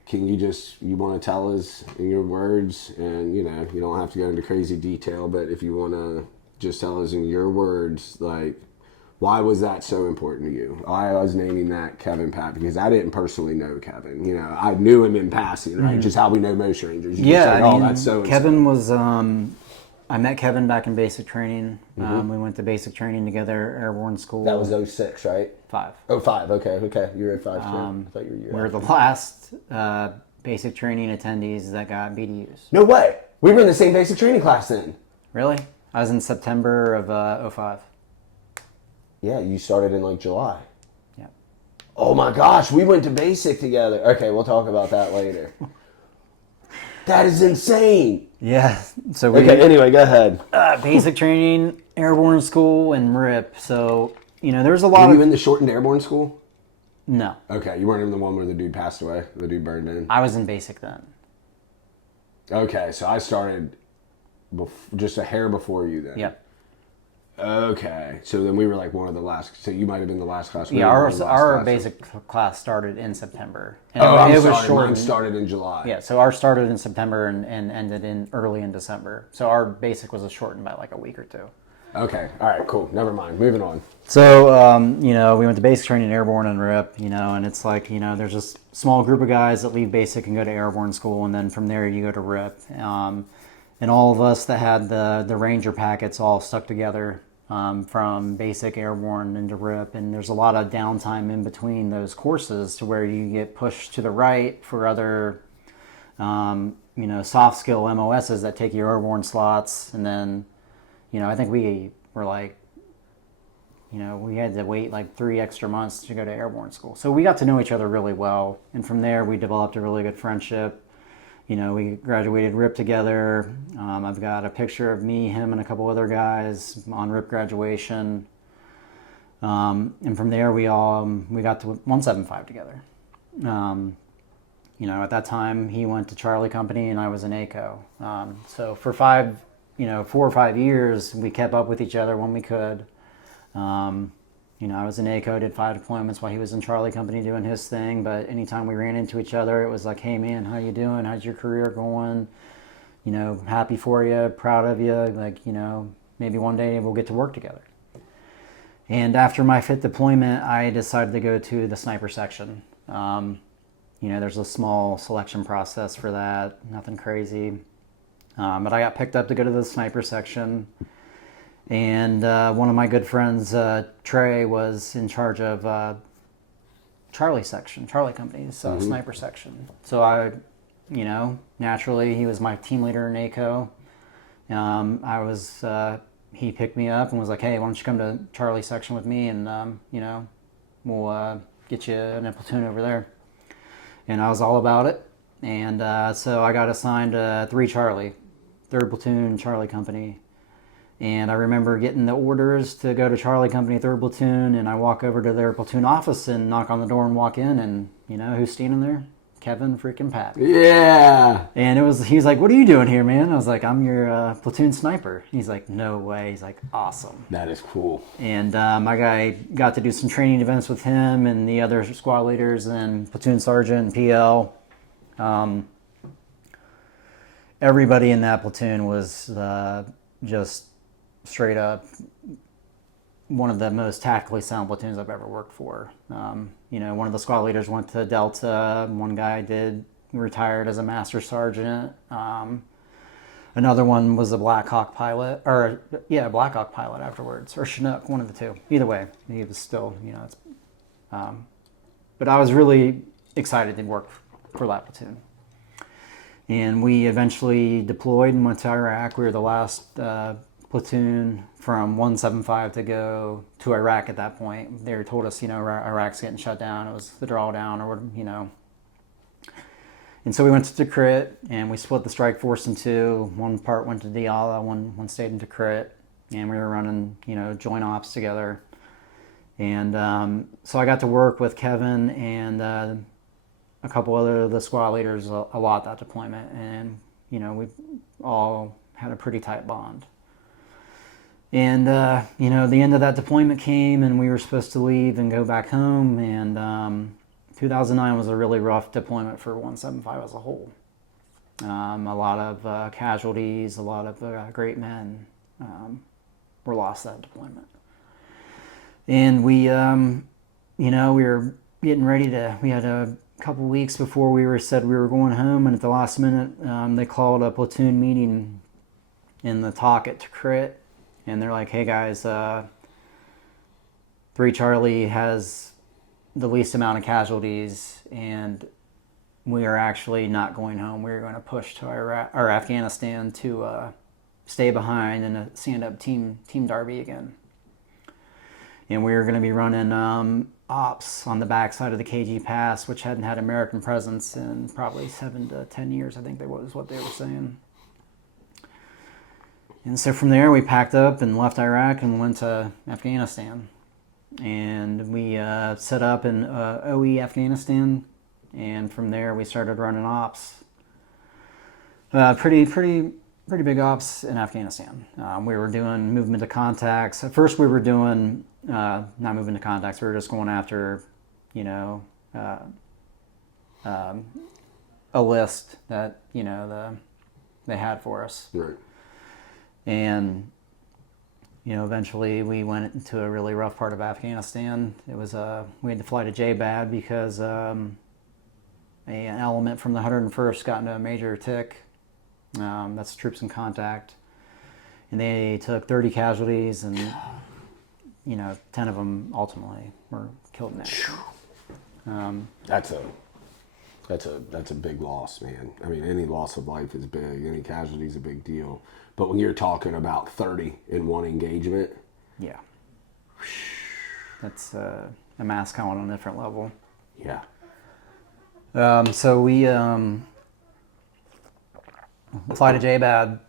can you want to tell us in your words, and, you know, you don't have to go into crazy detail, but if you want to just tell us in your words, like, why was that so important to you? I was naming that Kevin Pape because I didn't personally know Kevin. You know, I knew him in passing, right? Just how we know most rangers. You yeah, say, I mean, that's so. Kevin was. I met Kevin back in basic training. We went to basic training together, airborne school. That was 06, right? 5. Oh, 5. Okay. You were at 5 too. I thought you were We were the last basic training attendees that got BDUs. No way. We were in the same basic training class then. Really? I was in September of 05. Yeah, you started in like July. Yeah. Oh my gosh, we went to basic together. Okay, we'll talk about that later. That is insane. Yeah. So anyway, go ahead. Basic training, airborne school, and RIP. So, you know, there's a lot Were you in the shortened airborne school? No. Okay, you weren't in the one where the dude passed away, the dude burned in? I was in basic then. Okay, so I started just a hair before you then. Yep. Okay, so then we were like one of the last. So you might have been the last class. Yeah, our basic class started in September. And I'm sorry, mine started in July. Yeah, so ours started in September and ended early in December. So our basic was shortened by like a week or two. Okay, all right, cool. Never mind. Moving on. So, you know, we went to basic training, airborne, and RIP, you know, and it's like, you know, there's a small group of guys that leave basic and go to airborne school, and then from there you go to RIP. And all of us that had the Ranger packets all stuck together. From basic, airborne, into RIP, and there's a lot of downtime in between those courses to where you get pushed to the right for other, you know, soft skill MOSs that take your airborne slots, and then, you know, I think we were like, you know, we had to wait like 3 extra months to go to airborne school. So we got to know each other really well, and from there we developed a really good friendship. You know, we graduated RIP together. I've got a picture of me, him, and a couple other guys on RIP graduation. And from there, we got to 175 together. At that time, he went to Charlie Company and I was in ACO. So for 4 or 5 years, we kept up with each other when we could. I was in ACO, did 5 deployments while he was in Charlie Company doing his thing. But anytime we ran into each other, it was like, hey man, how you doing? How's your career going? Happy for you, proud of you. Maybe one day we'll get to work together. And after my 5th deployment, I decided to go to the sniper section. There's a small selection process for that, nothing crazy. But I got picked up to go to the sniper section. And one of my good friends, Trey, was in charge of Charlie Company's sniper section. So naturally, he was my team leader in ACO. He picked me up and was like, hey, why don't you come to Charlie section with me and, we'll get you in a platoon over there. And I was all about it. And so I got assigned to 3 Charlie, 3rd Platoon, Charlie Company. And I remember getting the orders to go to Charlie Company, 3rd Platoon, and I walk over to their platoon office and knock on the door and walk in, and who's standing there? Kevin freaking Pape. Yeah. And he's like, what are you doing here, man? I was like, I'm your platoon sniper. He's like, no way. He's like, awesome. That is cool. And my guy got to do some training events with him and the other squad leaders and platoon sergeant and PL. Everybody in that platoon was just straight up one of the most tactically sound platoons I've ever worked for. One of the squad leaders went to Delta. One guy retired as a master sergeant. Another one was a Black Hawk pilot, Black Hawk pilot afterwards, or Chinook, one of the two. Either way, he was still, but I was really excited to work for that platoon. And we eventually deployed and went to Iraq. We were the last platoon from 175 to go to Iraq at that point. They told us, Iraq's getting shut down. It was the drawdown, And so we went to Tikrit, and we split the strike force in 2. One part went to Diyala, one stayed in Tikrit, and we were running, joint ops together. And so I got to work with Kevin and a couple other of the squad leaders a lot that deployment, and we all had a pretty tight bond. And the end of that deployment came, and we were supposed to leave and go back home. And 2009 was a really rough deployment for 175 as a whole. A lot of casualties, a lot of great men were lost that deployment. And we were getting ready to. We had a couple weeks before said we were going home, and at the last minute, they called a platoon meeting in the talk at Tikrit. And they're like, hey guys, 3 Charlie has the least amount of casualties, and we are actually not going home. We're going to push to Iraq or Afghanistan to stay behind and stand up Team Darby again. And we were going to be running ops on the backside of the KG Pass, which hadn't had American presence in probably 7 to 10 years, I think that was what they were saying. And so from there, we packed up and left Iraq and went to Afghanistan. And we set up in OE Afghanistan, and from there we started running ops. Pretty big ops in Afghanistan. We were doing movement to contacts. At first we were doing not movement to contacts. We were just going after, a list that they had for us. Right. And eventually we went into a really rough part of Afghanistan. It was we had to fly to J-Bad because an element from the 101st got into a major tick. That's troops in contact, and they took 30 casualties, and 10 of them ultimately were killed in action. That's a big loss, man. I mean, any loss of life is big. Any casualty is a big deal. But when you're talking about 30 in one engagement, yeah, that's a mass count on a different level. Yeah. So we fly to J-Bad,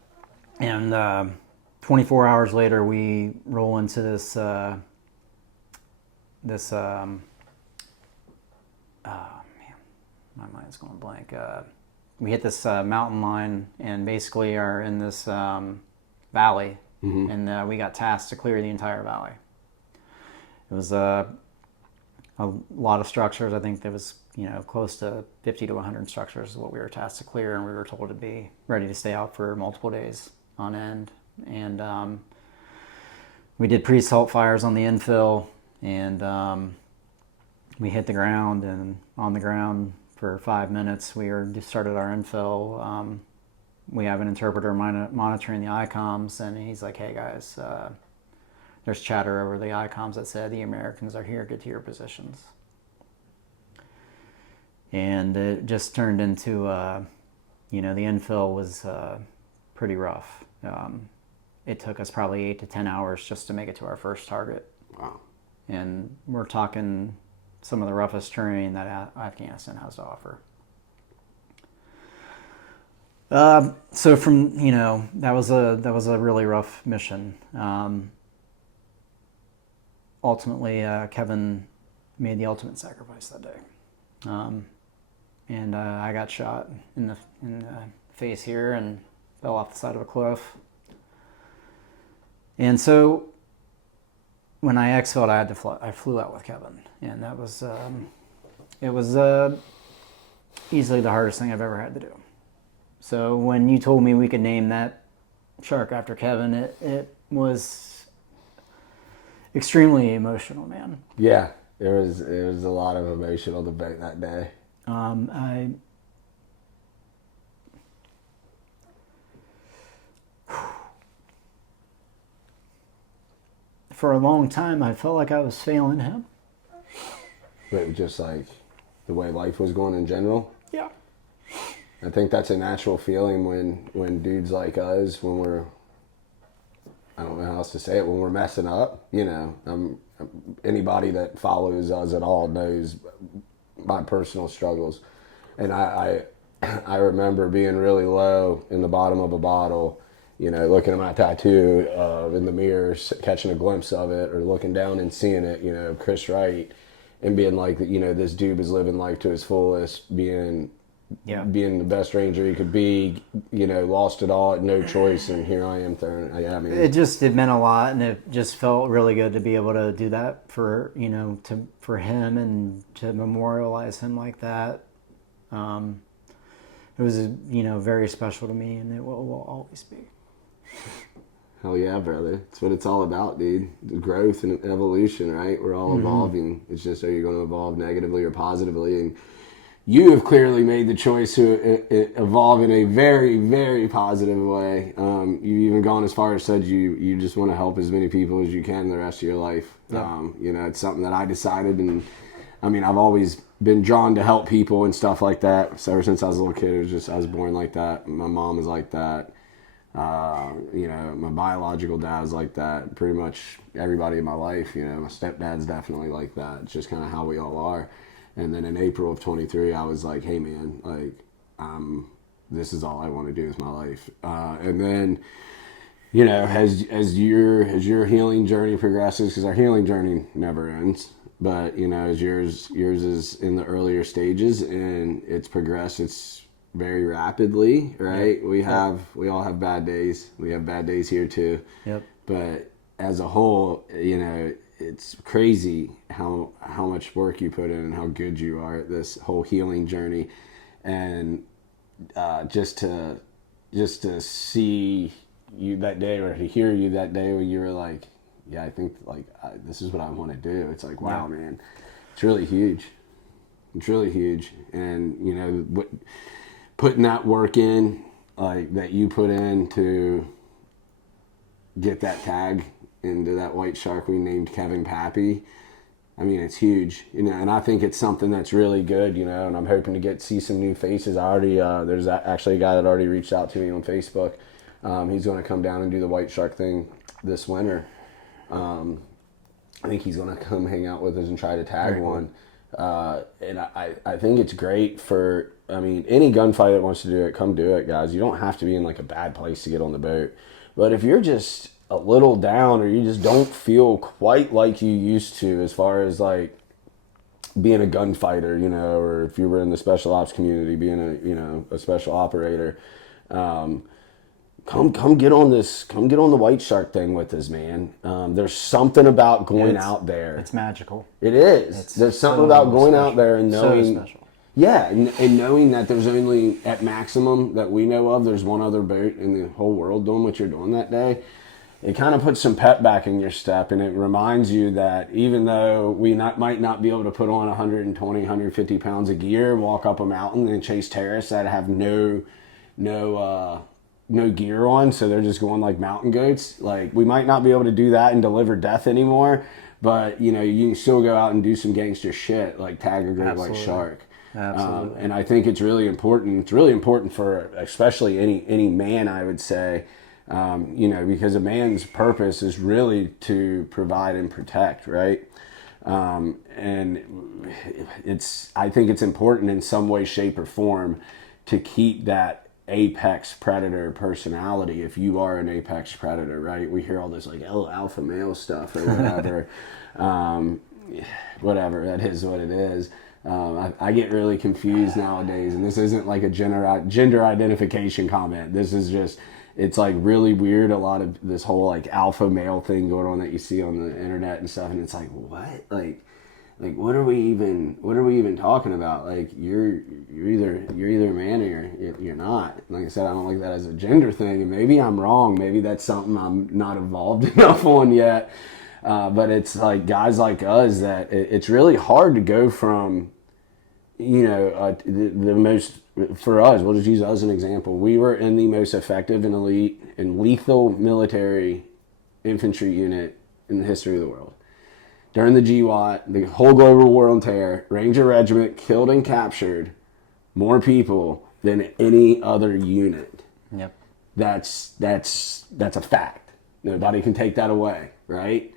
and 24 hours later we roll into this this oh man, my mind's going blank. We hit this mountain line and basically are in this valley, and we got tasked to clear the entire valley. It was a lot of structures. I think there was, close to 50 to 100 structures is what we were tasked to clear, and we were told to be ready to stay out for multiple days on end. And we did pre-salt fires on the infill, and we hit the ground, and on the ground for 5 minutes we just started our infill. We have an interpreter monitoring the ICOMs, and he's like, hey guys, there's chatter over the ICOMs that said the Americans are here, get to your positions. And it just turned into, the infill was pretty rough. It took us probably 8 to 10 hours just to make it to our first target. Wow. And we're talking some of the roughest terrain that Afghanistan has to offer. So from, that was a really rough mission. Ultimately, Kevin made the ultimate sacrifice that day. And I got shot in the face here and fell off the side of a cliff. And so when I exfilled, I had to fly. I flew out with Kevin, and that was it was easily the hardest thing I've ever had to do. So when you told me we could name that shark after Kevin, it was extremely emotional, man. Yeah, it was a lot of emotional debate that day. For a long time, I felt like I was failing him. But just like the way life was going in general. Yeah. I think that's a natural feeling when dudes like us, when we're, I don't know how else to say it, when we're messing up, anybody that follows us at all knows my personal struggles. And I remember being really low in the bottom of a bottle, looking at my tattoo in the mirror, catching a glimpse of it, or looking down and seeing it, Chris Wright, and being like, this dude was living life to his fullest, being the best ranger he could be, lost it all, no choice, and here I am throwing. It meant a lot, and it just felt really good to be able to do that for for him and to memorialize him like that. It was very special to me, and it will always be. Hell yeah, brother. That's what it's all about, dude. The growth and evolution, right? We're all evolving. It's just, are you going to evolve negatively or positively? And you have clearly made the choice to evolve in a very, very positive way. You've even gone as far as said you just want to help as many people as you can the rest of your life. Yeah. It's something that I decided, and I've always been drawn to help people and stuff like that. So ever since I was a little kid, I was born like that. My mom was like that. My biological dad was like that. Pretty much everybody in my life, my stepdad's definitely like that. It's just kind of how we all are. And then in April of 23, I was like, hey man, this is all I want to do with my life. And then, as your healing journey progresses, because our healing journey never ends, but as yours is in the earlier stages and it's progressed, it's very rapidly, right? Yep. We all have bad days. We have bad days here too. Yep. But as a whole, it's crazy how much work you put in and how good you are at this whole healing journey. And just to see you that day, or to hear you that day when you were like, yeah, I think this is what I want to do. It's like, wow, man, it's really huge. It's really huge. And putting that work in, like that you put in to get that tag into that white shark we named Kevin Pape, it's huge, and I think it's something that's really good, and I'm hoping to see some new faces. I already, there's actually a guy that already reached out to me on Facebook. He's going to come down and do the white shark thing this winter. I think he's going to come hang out with us and try to tag one. And I think it's great for, any gunfighter that wants to do it, come do it, guys. You don't have to be in like a bad place to get on the boat. But if you're just a little down, or you just don't feel quite like you used to as far as like being a gunfighter, you know, or if you were in the special ops community, being a, you know, a special operator, come get on this, come get on the White Shark thing with us, man. There's something about going out there. It's magical. It is. There's something about going out there and knowing. So special. Yeah, and knowing that there's only, at maximum that we know of, there's one other boat in the whole world doing what you're doing that day. It kind of puts some pep back in your step, and it reminds you that even though we might not be able to put on 120, 150 pounds of gear, walk up a mountain and chase terrorists that have no gear on, so they're just going like mountain goats. Like, we might not be able to do that and deliver death anymore, but you know, you can still go out and do some gangster shit, like tag a great white shark. Absolutely. And I think it's really important. It's really important for especially any man, I would say, you know, because a man's purpose is really to provide and protect, right? And I think it's important in some way, shape, or form to keep that apex predator personality. If you are an apex predator, right? We hear all this like alpha male stuff or whatever. Whatever, that is what it is. I get really confused nowadays, and this isn't like a gender identification comment. This is just, it's like really weird. A lot of this whole like alpha male thing going on that you see on the internet and stuff, and it's like, what? Like what are we even talking about? Like, you're either a man or you're not. Like I said, I don't like that as a gender thing, and maybe I'm wrong. Maybe that's something I'm not evolved enough on yet. But it's like guys like us that it's really hard to go from, you know, the most, for us, we'll just use us as an example. We were in the most effective and elite and lethal military infantry unit in the history of the world. During the GWAT, the whole global war on terror, Ranger Regiment killed and captured more people than any other unit. Yep. That's a fact. Nobody can take that away, right?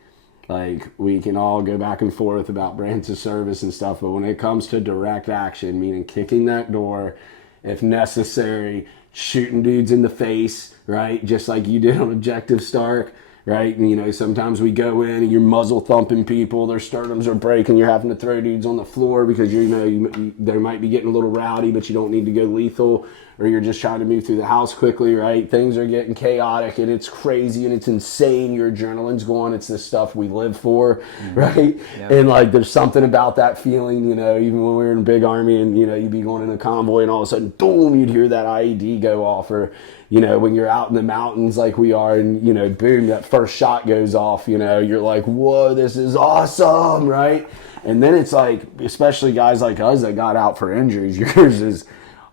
Like, we can all go back and forth about brands of service and stuff, but when it comes to direct action, meaning kicking that door, if necessary, shooting dudes in the face, right? Just like you did on Objective Stark, right? And, you know, sometimes we go in and you're muzzle thumping people, their sternums are breaking, you're having to throw dudes on the floor because they might be getting a little rowdy, but you don't need to go lethal, or you're just trying to move through the house quickly, right? Things are getting chaotic and it's crazy and it's insane. Your adrenaline's going. It's the stuff we live for, right? Yep. And like, there's something about that feeling, you know, even when we were in big army and, you know, you'd be going in a convoy and all of a sudden, boom, you'd hear that IED go off, or, you know, when you're out in the mountains like we are and, you know, boom, that first shot goes off, you know, you're like, whoa, this is awesome, right? And then it's like, especially guys like us that got out for injuries, yours is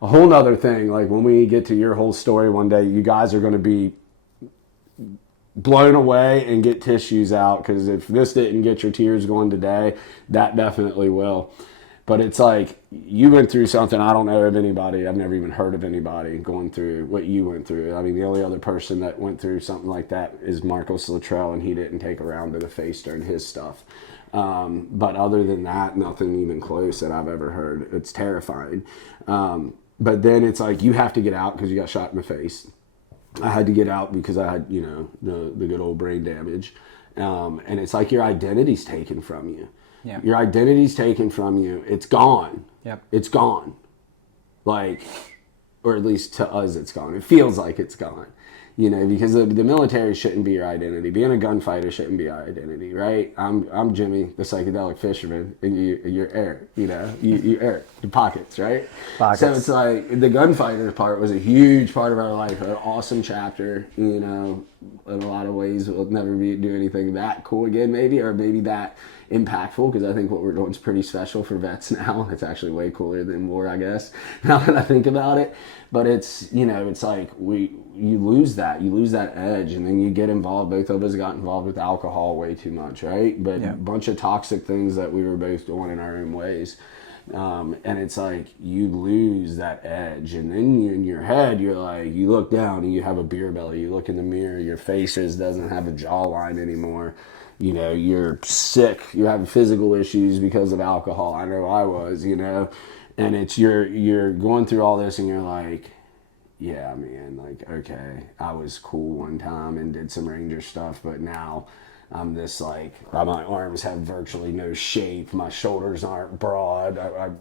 a whole nother thing. Like, when we get to your whole story one day, you guys are going to be blown away and get tissues out, because if this didn't get your tears going today, that definitely will. But it's like, you went through something. I don't know of anybody, I've never even heard of anybody going through what you went through. I mean, the only other person that went through something like that is Marcos Luttrell, and he didn't take a round to the face during his stuff. But other than that, nothing even close that I've ever heard. It's terrifying. But then it's like, you have to get out because you got shot in the face. I had to get out because I had, you know, the good old brain damage. And it's like your identity's taken from you. Yeah. Your identity's taken from you. It's gone. Yep. It's gone. Like, or at least to us, it's gone. It feels like it's gone. You know, because the military shouldn't be your identity. Being a gunfighter shouldn't be your identity, right? I'm Jimmy, the psychedelic fisherman, and you're Eric. You know, you Eric, the pockets, right? Pockets. So it's like, the gunfighter part was a huge part of our life, an awesome chapter. You know, in a lot of ways, we'll never do anything that cool again, maybe, or maybe that impactful, because I think what we're doing is pretty special for vets now. It's actually way cooler than war, I guess, now that I think about it. But it's, you know, it's like you lose that edge, and then you get involved. Both of us got involved with alcohol way too much, right? But a bunch of toxic things that we were both doing in our own ways. And it's like, you lose that edge, and then in your head, you're like, you look down and you have a beer belly. You look in the mirror, your face doesn't have a jawline anymore. You know, you're sick. You're having physical issues because of alcohol. I know I was, you know. And it's you're going through all this, and you're like, yeah, man, like, okay, I was cool one time and did some ranger stuff, but now I'm this, like, my arms have virtually no shape, my shoulders aren't broad, I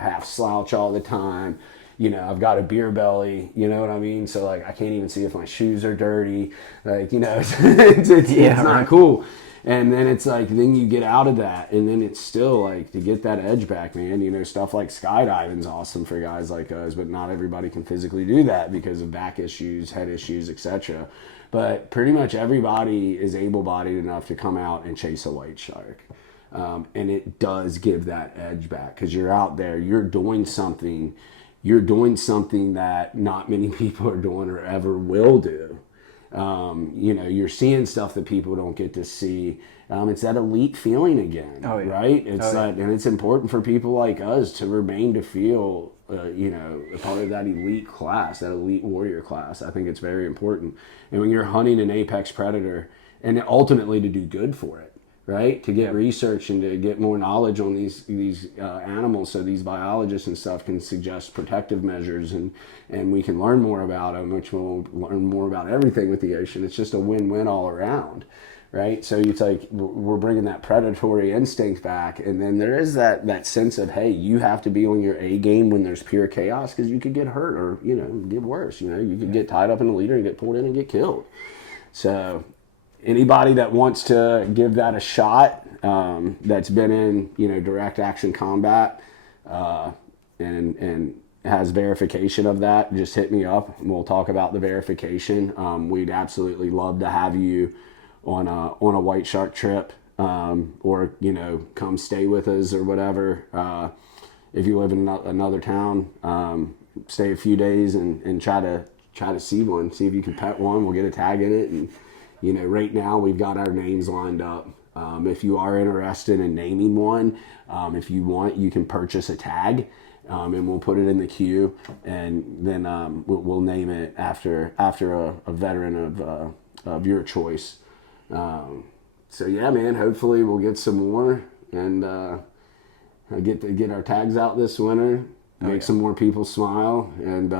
half slouch all the time, I've got a beer belly, you know what I mean? So, like, I can't even see if my shoes are dirty, like, it's not cool. And then it's like, then you get out of that, and then it's still like, to get that edge back, man, stuff like skydiving's awesome for guys like us, but not everybody can physically do that because of back issues, head issues, etc. But pretty much everybody is able-bodied enough to come out and chase a white shark. And it does give that edge back, because you're out there, you're doing something that not many people are doing or ever will do. You're seeing stuff that people don't get to see. It's that elite feeling again, right? It's that, and it's important for people like us to remain to feel, a part of that elite class, that elite warrior class. I think it's very important. And when you're hunting an apex predator, and ultimately to do good for it, right? To get research and to get more knowledge on these animals, so these biologists and stuff can suggest protective measures, and we can learn more about them, which we'll learn more about everything with the ocean. It's just a win-win all around, right? So it's like we're bringing that predatory instinct back, and then there is that sense of, hey, you have to be on your A game when there's pure chaos, because you could get hurt or, get worse. You could get tied up in a leader and get pulled in and get killed. So anybody that wants to give that a shot, that's been in, direct action combat, and has verification of that, just hit me up and we'll talk about the verification. We'd absolutely love to have you on a white shark trip, or, come stay with us or whatever. If you live in another town, stay a few days and try to see one, see if you can pet one. We'll get a tag in it, and right now we've got our names lined up. If you are interested in naming one, if you want, you can purchase a tag, and we'll put it in the queue, and then we'll name it after a veteran of your choice. So yeah, man, hopefully we'll get some more and get our tags out this winter. Make some more people smile, and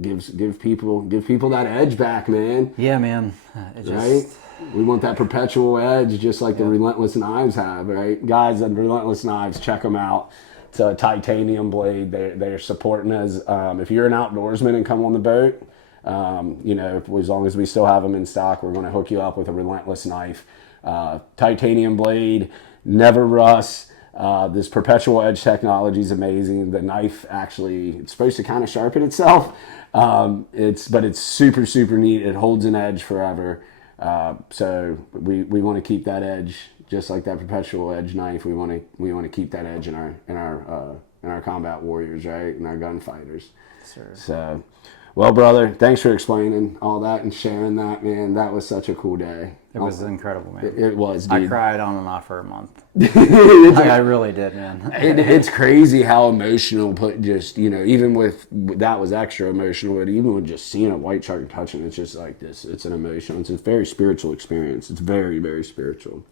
give people that edge back, man. Yeah, man. Right? We want that perpetual edge, just like the Relentless Knives have, right? Guys at Relentless Knives, check them out. It's a titanium blade. They're supporting us. If you're an outdoorsman and come on the boat, as long as we still have them in stock, we're going to hook you up with a Relentless knife. Titanium blade, never rusts. This perpetual edge technology is amazing. The knife it's supposed to kind of sharpen itself. But it's super, super neat. It holds an edge forever. So we want to keep that edge, just like that perpetual edge knife. We want to keep that edge in our combat warriors, right? And our gunfighters. Sure. So, well, brother, thanks for explaining all that and sharing that, man. That was such a cool day. It was incredible, man. It was, dude. I cried on and off for a month. I really did, man. It's crazy how emotional, even with, that was extra emotional, but even with just seeing a white shark and touching it, it's just like this. It's an emotion. It's a very spiritual experience. It's very, very spiritual.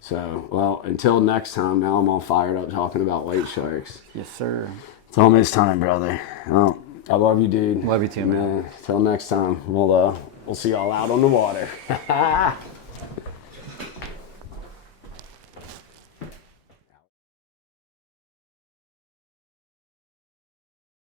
So, well, until next time, now I'm all fired up talking about white sharks. Yes, sir. It's almost time, brother. Well, I love you, dude. Love you too, man. Until next time, we'll see y'all out on the water.